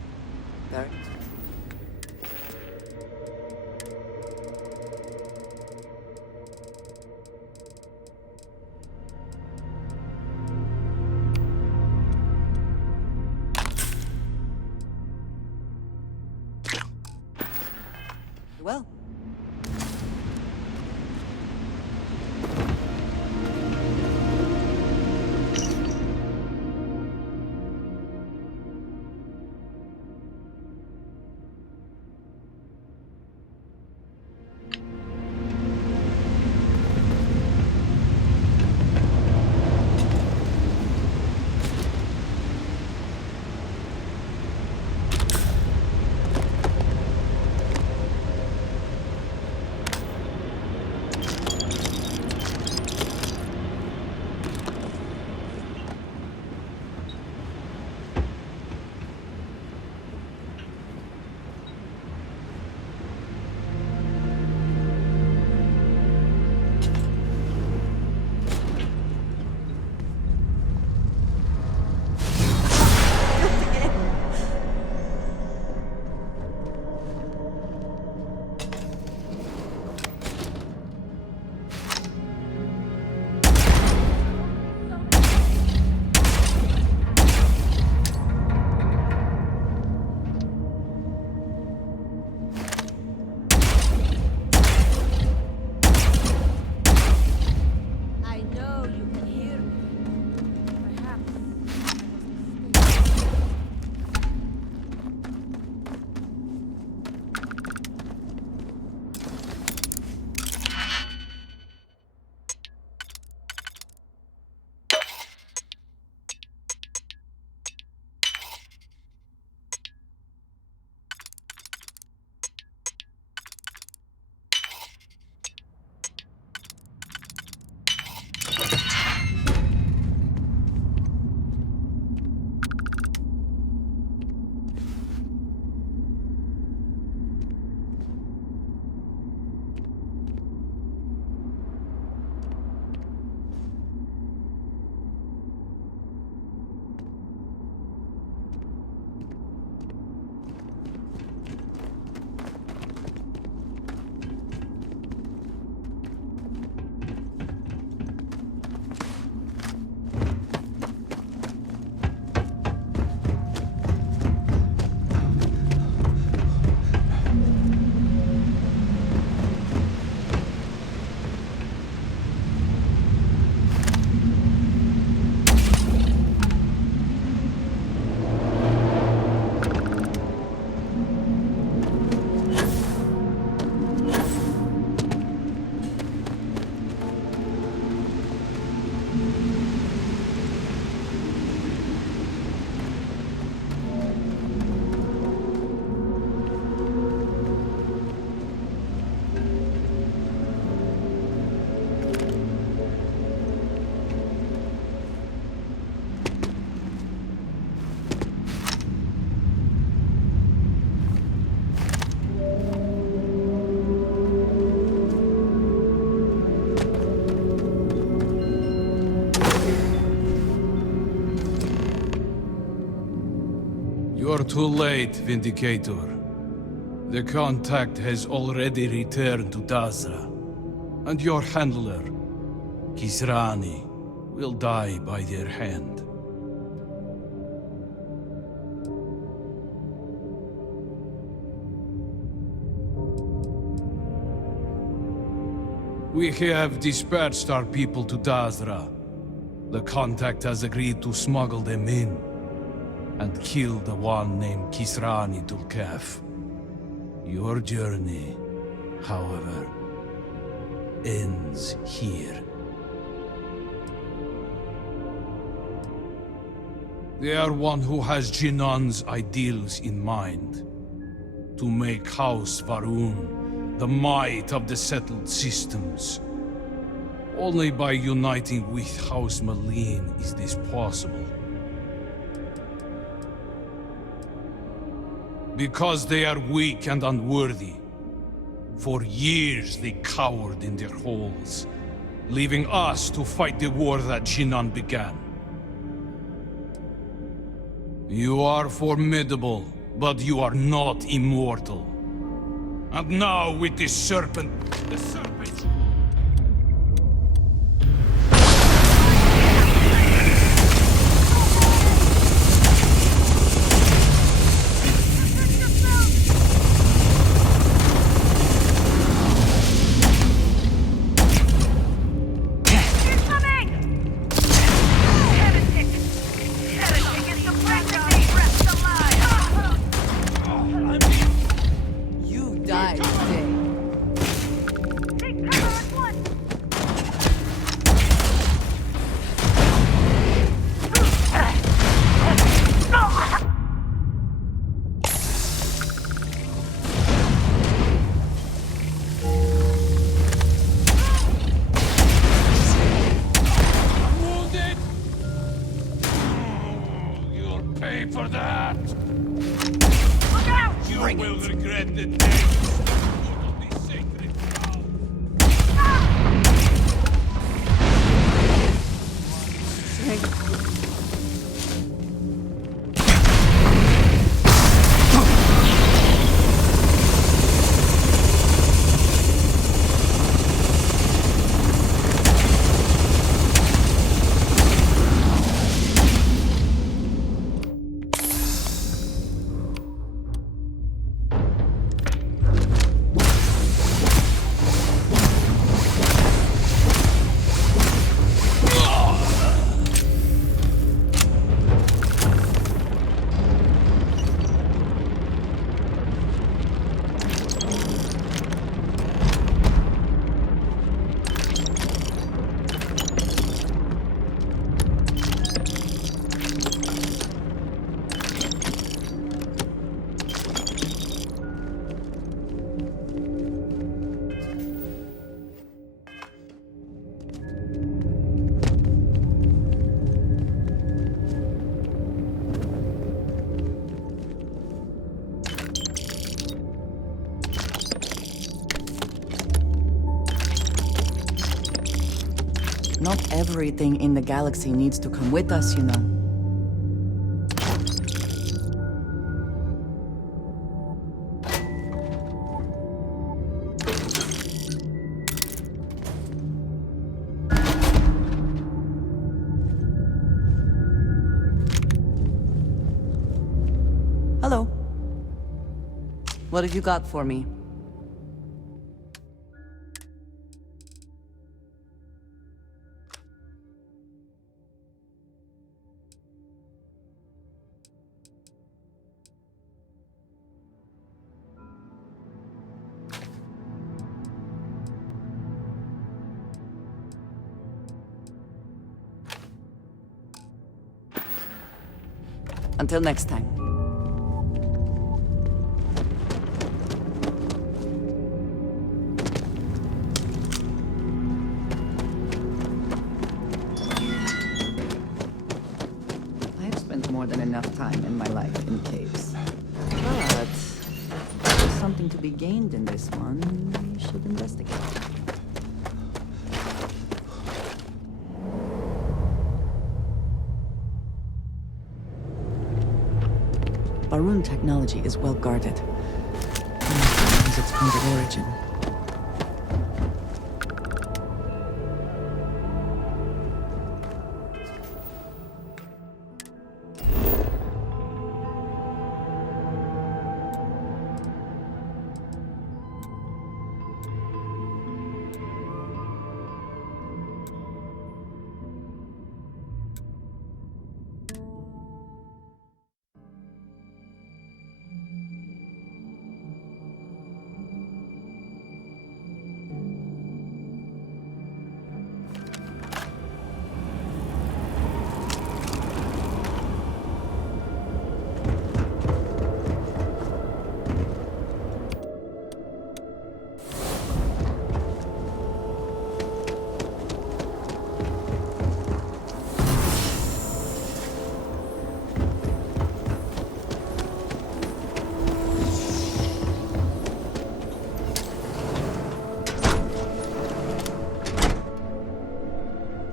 Very... Well. You're too late, Vindicator. The contact has already returned to Dazra, and your handler, Kisrani, will die by their hand. We have dispatched our people to Dazra. The contact has agreed to smuggle them in and kill the one named Kisrani Tulkaf. Your journey, however, ends here. They are one who has Jinan's ideals in mind. To make House Varun the might of the settled systems. Only by uniting with House Malin is this possible. Because they are weak and unworthy. For years they cowered in their holes, leaving us to fight the war that Jinan began. You are formidable, but you are not immortal. And now with this serpent... The serpent... You died today. Wounded? You'll pay for that. Look out! You will regret the day you stood on this sacred ground. Not everything in the galaxy needs to come with us, you know. Hello. What have you got for me? Until next time. I've spent more than enough time in my life in caves. But if there's something to be gained in this one, we should investigate. Barun technology is well guarded. Knows its point of origin.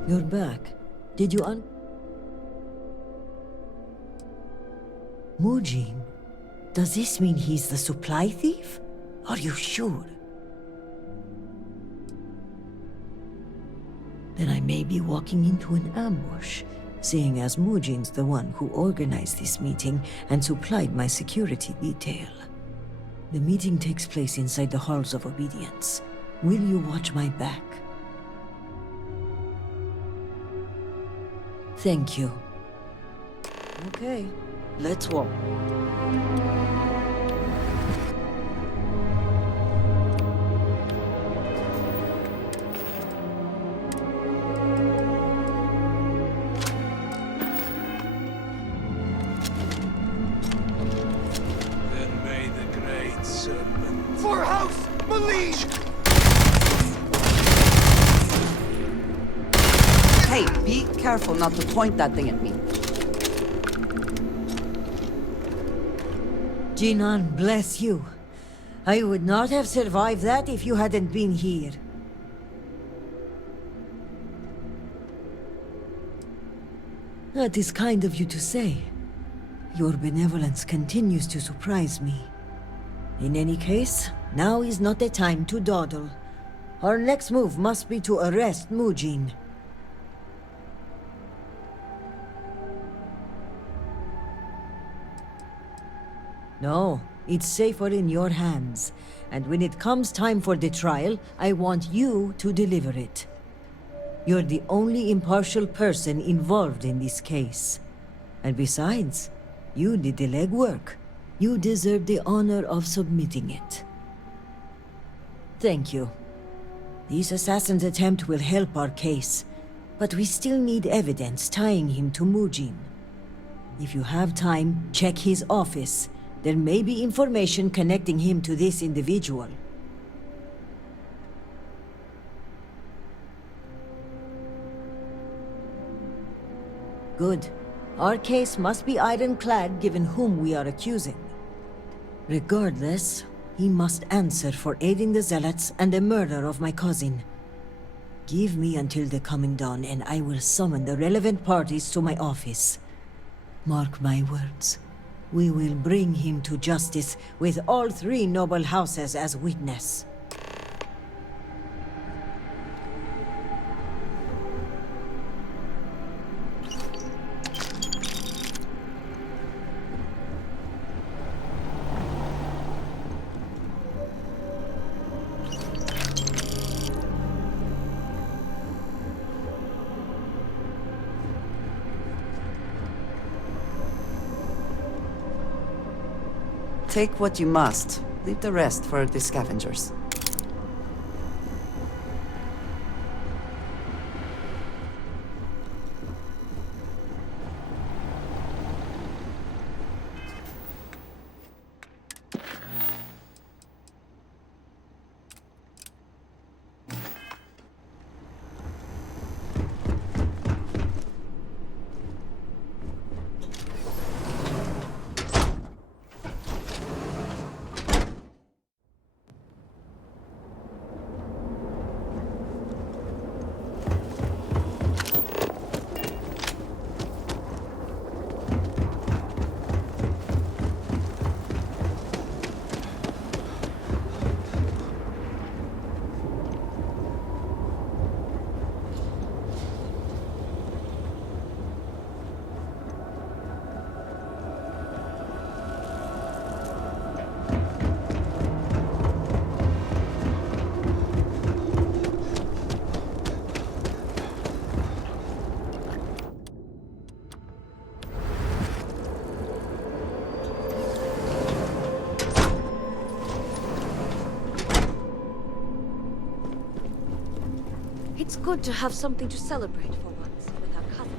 You're back. Did you Mujin? Does this mean he's the supply thief? Are you sure? Then I may be walking into an ambush, seeing as Mujin's the one who organized this meeting and supplied my security detail. The meeting takes place inside the Halls of Obedience. Will you watch my back? Thank you. Okay, let's walk. Then may the great serpent... For House Malik! Hey, be careful not to point that thing at me. Jinan, bless you. I would not have survived that if you hadn't been here. That is kind of you to say. Your benevolence continues to surprise me. In any case, now is not the time to dawdle. Our next move must be to arrest Mujin. No, it's safer in your hands. And when it comes time for the trial, I want you to deliver it. You're the only impartial person involved in this case. And besides, you did the legwork. You deserve the honor of submitting it. Thank you. This assassin's attempt will help our case, but we still need evidence tying him to Mujin. If you have time, check his office. There may be information connecting him to this individual. Good. Our case must be ironclad given whom we are accusing. Regardless, he must answer for aiding the Zealots and the murder of my cousin. Give me until the coming dawn and I will summon the relevant parties to my office. Mark my words. We will bring him to justice with all three noble houses as witness. Take what you must. Leave the rest for the scavengers. It's good to have something to celebrate for once with our cousins.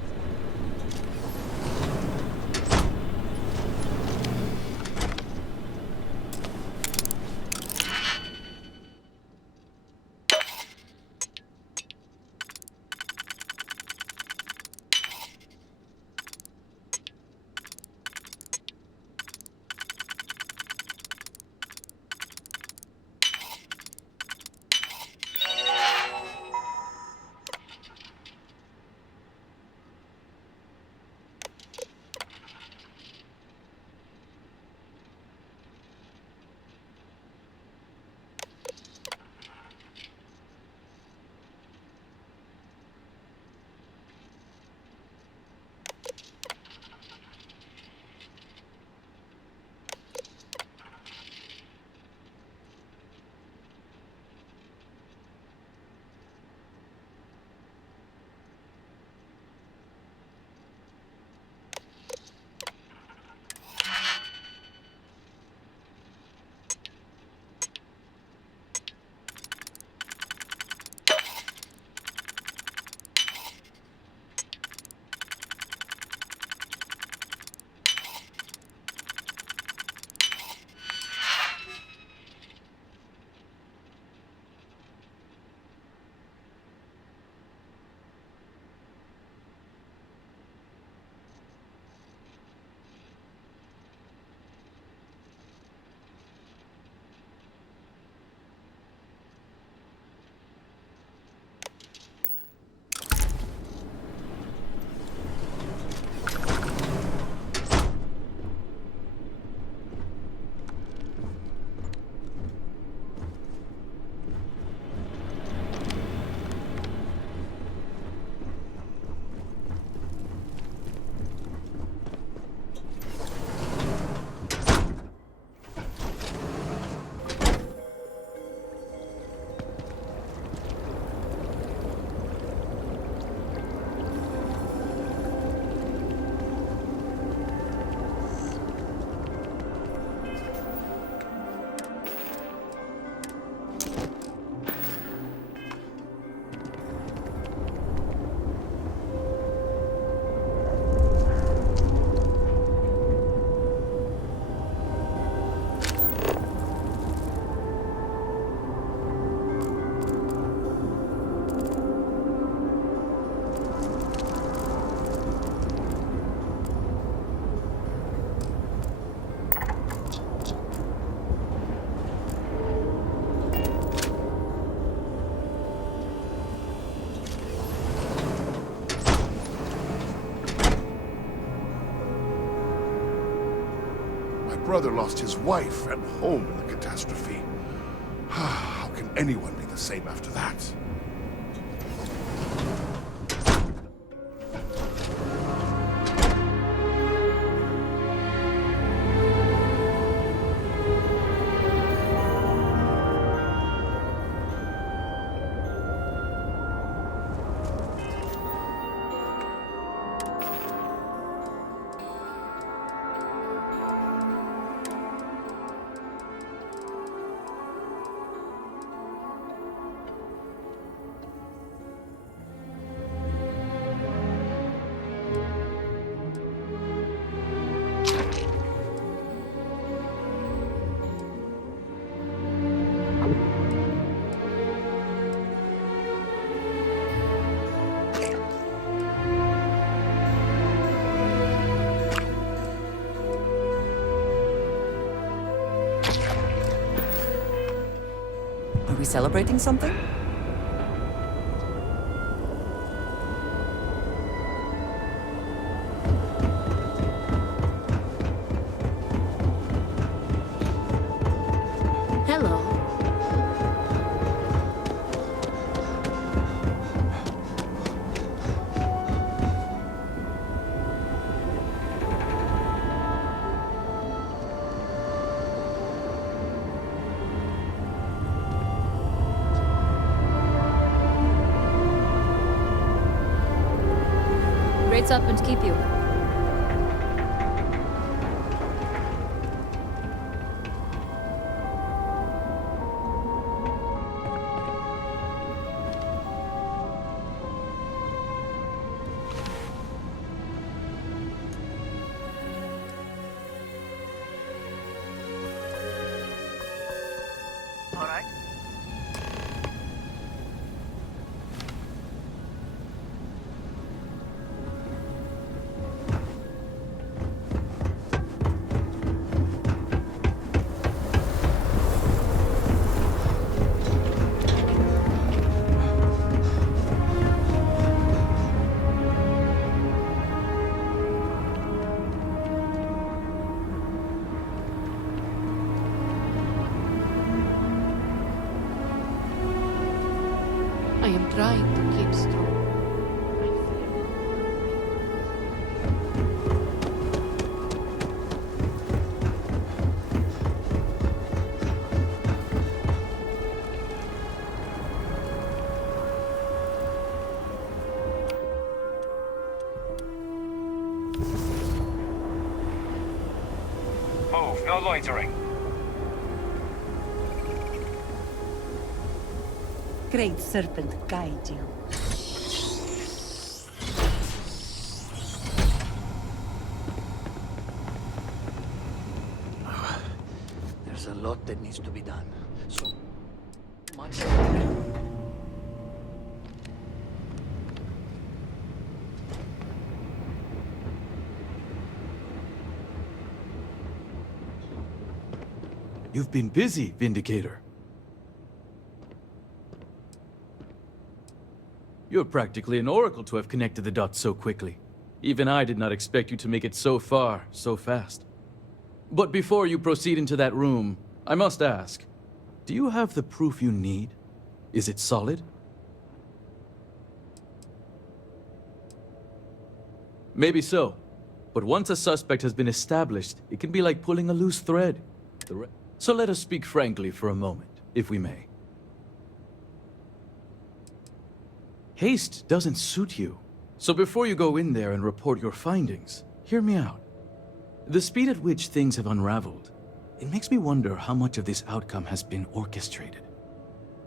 brother lost his wife and home in the catastrophe. How can anyone be the same after that? Are we celebrating something? Hello. Rates up and keep you. All right. I am trying to keep strong. Move, no loitering. Great Serpent guide you. There's a lot that needs to be done. So much. You've been busy, Vindicator. You're practically an oracle to have connected the dots so quickly. Even I did not expect you to make it so far, so fast. But before you proceed into that room, I must ask, do you have the proof you need? Is it solid? Maybe so. But once a suspect has been established, it can be like pulling a loose thread. So let us speak frankly for a moment, if we may. Haste doesn't suit you. So before you go in there and report your findings, hear me out. The speed at which things have unraveled, it makes me wonder how much of this outcome has been orchestrated.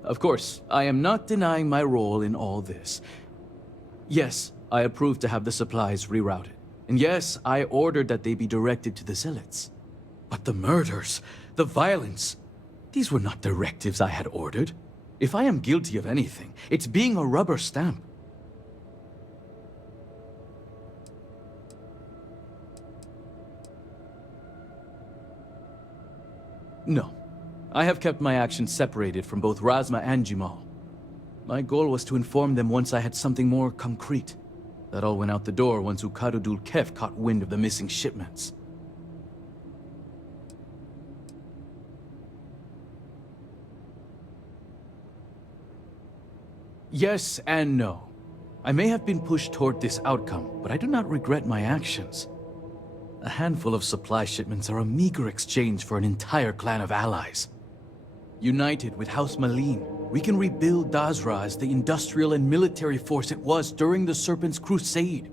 Of course, I am not denying my role in all this. Yes, I approved to have the supplies rerouted. And yes, I ordered that they be directed to the Zealots. But the murders, the violence, these were not directives I had ordered. If I am guilty of anything, it's being a rubber stamp. No. I have kept my actions separated from both Razma and Jimal. My goal was to inform them once I had something more concrete. That all went out the door once Ukadu Dul Kef caught wind of the missing shipments. Yes and no. I may have been pushed toward this outcome, but I do not regret my actions. A handful of supply shipments are a meager exchange for an entire clan of allies. United with House Malin, we can rebuild Dazra as the industrial and military force it was during the Serpent's Crusade.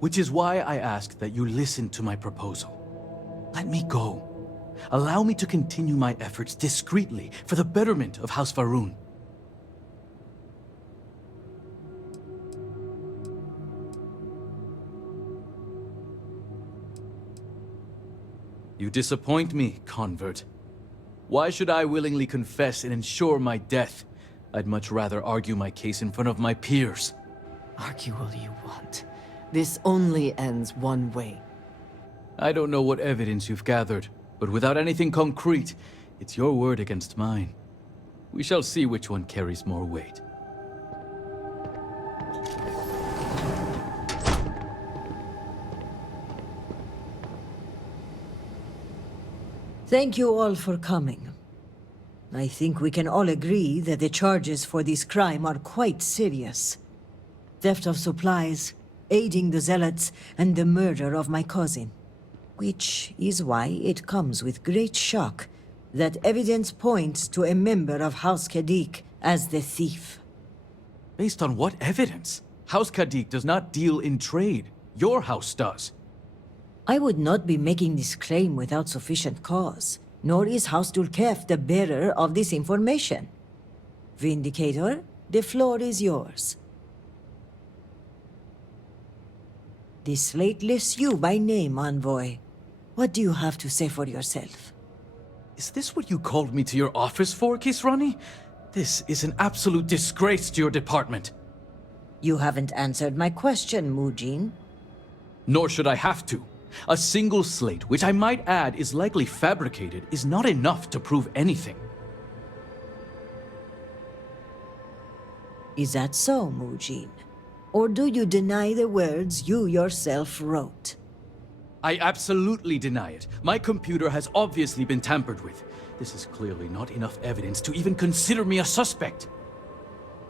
Which is why I ask that you listen to my proposal. Let me go. Allow me to continue my efforts discreetly for the betterment of House Varun. You disappoint me, convert. Why should I willingly confess and ensure my death? I'd much rather argue my case in front of my peers. Argue all you want. This only ends one way. I don't know what evidence you've gathered, but without anything concrete, it's your word against mine. We shall see which one carries more weight. Thank you all for coming. I think we can all agree that the charges for this crime are quite serious. Theft of supplies, aiding the zealots, and the murder of my cousin. Which is why it comes with great shock that evidence points to a member of House Kadik as the thief. Based on what evidence? House Kadik does not deal in trade. Your house does. I would not be making this claim without sufficient cause, nor is House Dulkef the bearer of this information. Vindicator, the floor is yours. This slate lists you by name, Envoy. What do you have to say for yourself? Is this what you called me to your office for, Kisrani? This is an absolute disgrace to your department. You haven't answered my question, Mujin. Nor should I have to. A single slate, which I might add is likely fabricated, is not enough to prove anything. Is that so, Mujin? Or do you deny the words you yourself wrote? I absolutely deny it. My computer has obviously been tampered with. This is clearly not enough evidence to even consider me a suspect.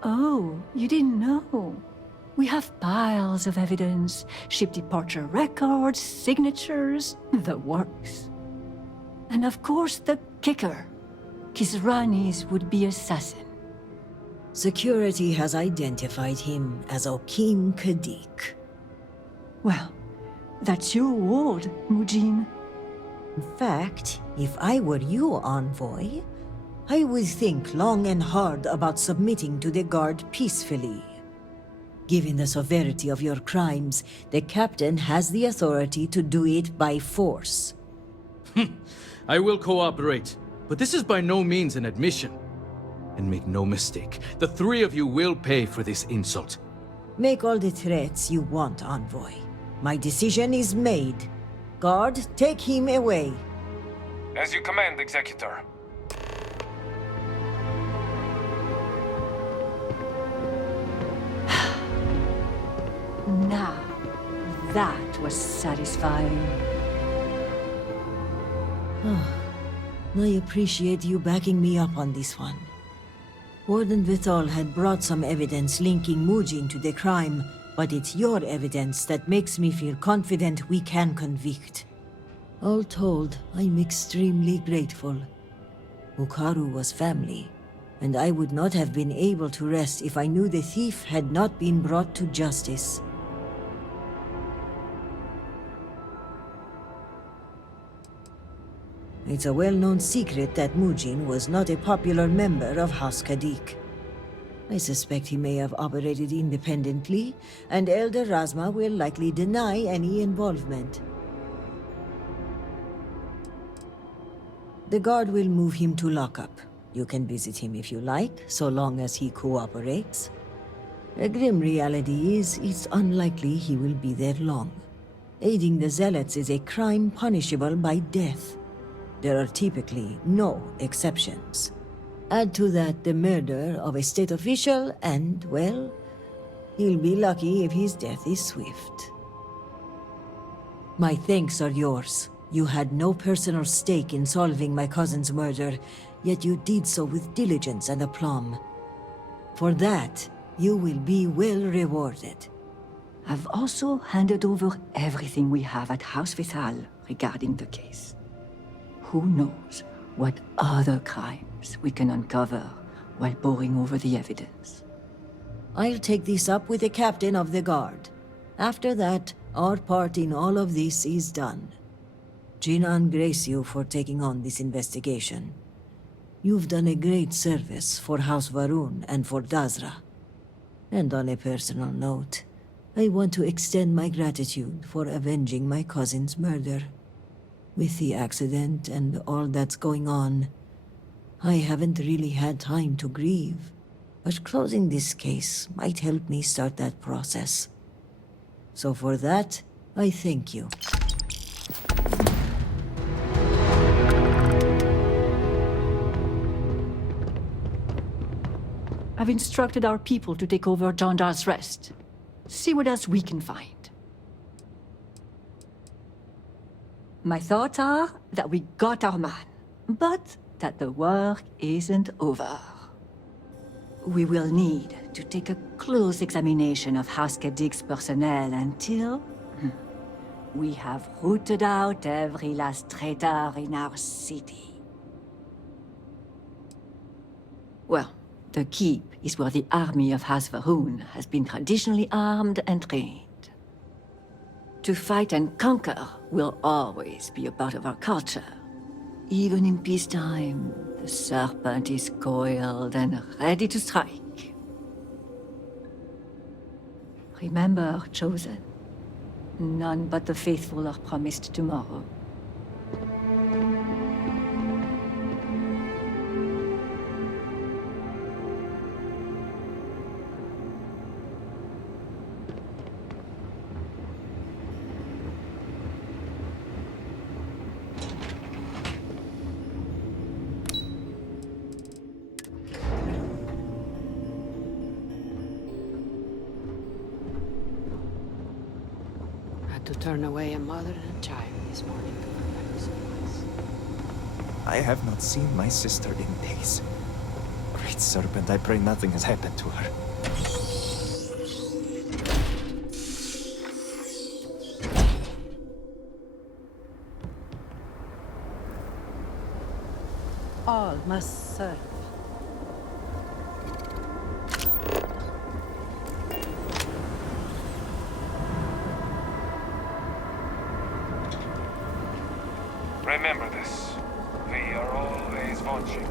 Oh, you didn't know. We have piles of evidence, ship departure records, signatures, the works. And of course the kicker, Kisrani's would-be assassin. Security has identified him as Okim Kadik. Well, that's your ward, Mujin. In fact, if I were you, Envoy, I would think long and hard about submitting to the Guard peacefully. Given the severity of your crimes, the captain has the authority to do it by force. I will cooperate, but this is by no means an admission. And make no mistake, the three of you will pay for this insult. Make all the threats you want, Envoy. My decision is made. Guard, take him away. As you command, Executor. Now, that was satisfying. I appreciate you backing me up on this one. Warden Vithal had brought some evidence linking Mujin to the crime, but it's your evidence that makes me feel confident we can convict. All told, I'm extremely grateful. Ukaru was family, and I would not have been able to rest if I knew the thief had not been brought to justice. It's a well-known secret that Mujin was not a popular member of House Kadik. I suspect he may have operated independently, and Elder Razma will likely deny any involvement. The guard will move him to lockup. You can visit him if you like, so long as he cooperates. A grim reality is, it's unlikely he will be there long. Aiding the Zealots is a crime punishable by death. There are typically no exceptions. Add to that the murder of a state official and, well, he'll be lucky if his death is swift. My thanks are yours. You had no personal stake in solving my cousin's murder, yet you did so with diligence and aplomb. For that, You will be well rewarded. I've also handed over everything we have at House Vital regarding the case. Who knows what other crimes we can uncover while poring over the evidence. I'll take this up with the captain of the guard. After that, our part in all of this is done. Jinan grace you for taking on this investigation. You've done a great service for House Varun and for Dazra. And on a personal note, I want to extend my gratitude for avenging my cousin's murder. With the accident and all that's going on, I haven't really had time to grieve. But closing this case might help me start that process. So for that, I thank you. I've instructed our people to take over Jandar's Rest. See what else we can find. My thoughts are that we got our man, but that the work isn't over. We will need to take a close examination of House Kedik's personnel until we have rooted out every last traitor in our city. Well, the keep is where the army of House Varun has been traditionally armed and trained. To fight and conquer will always be a part of our culture. Even in peacetime, the serpent is coiled and ready to strike. Remember, Chosen, none but the faithful are promised tomorrow. Had to turn away a mother and a child this morning to provide supplies. I have not seen my sister in days. Great Serpent, I pray nothing has happened to her. All must serve. Remember this. We are always watching.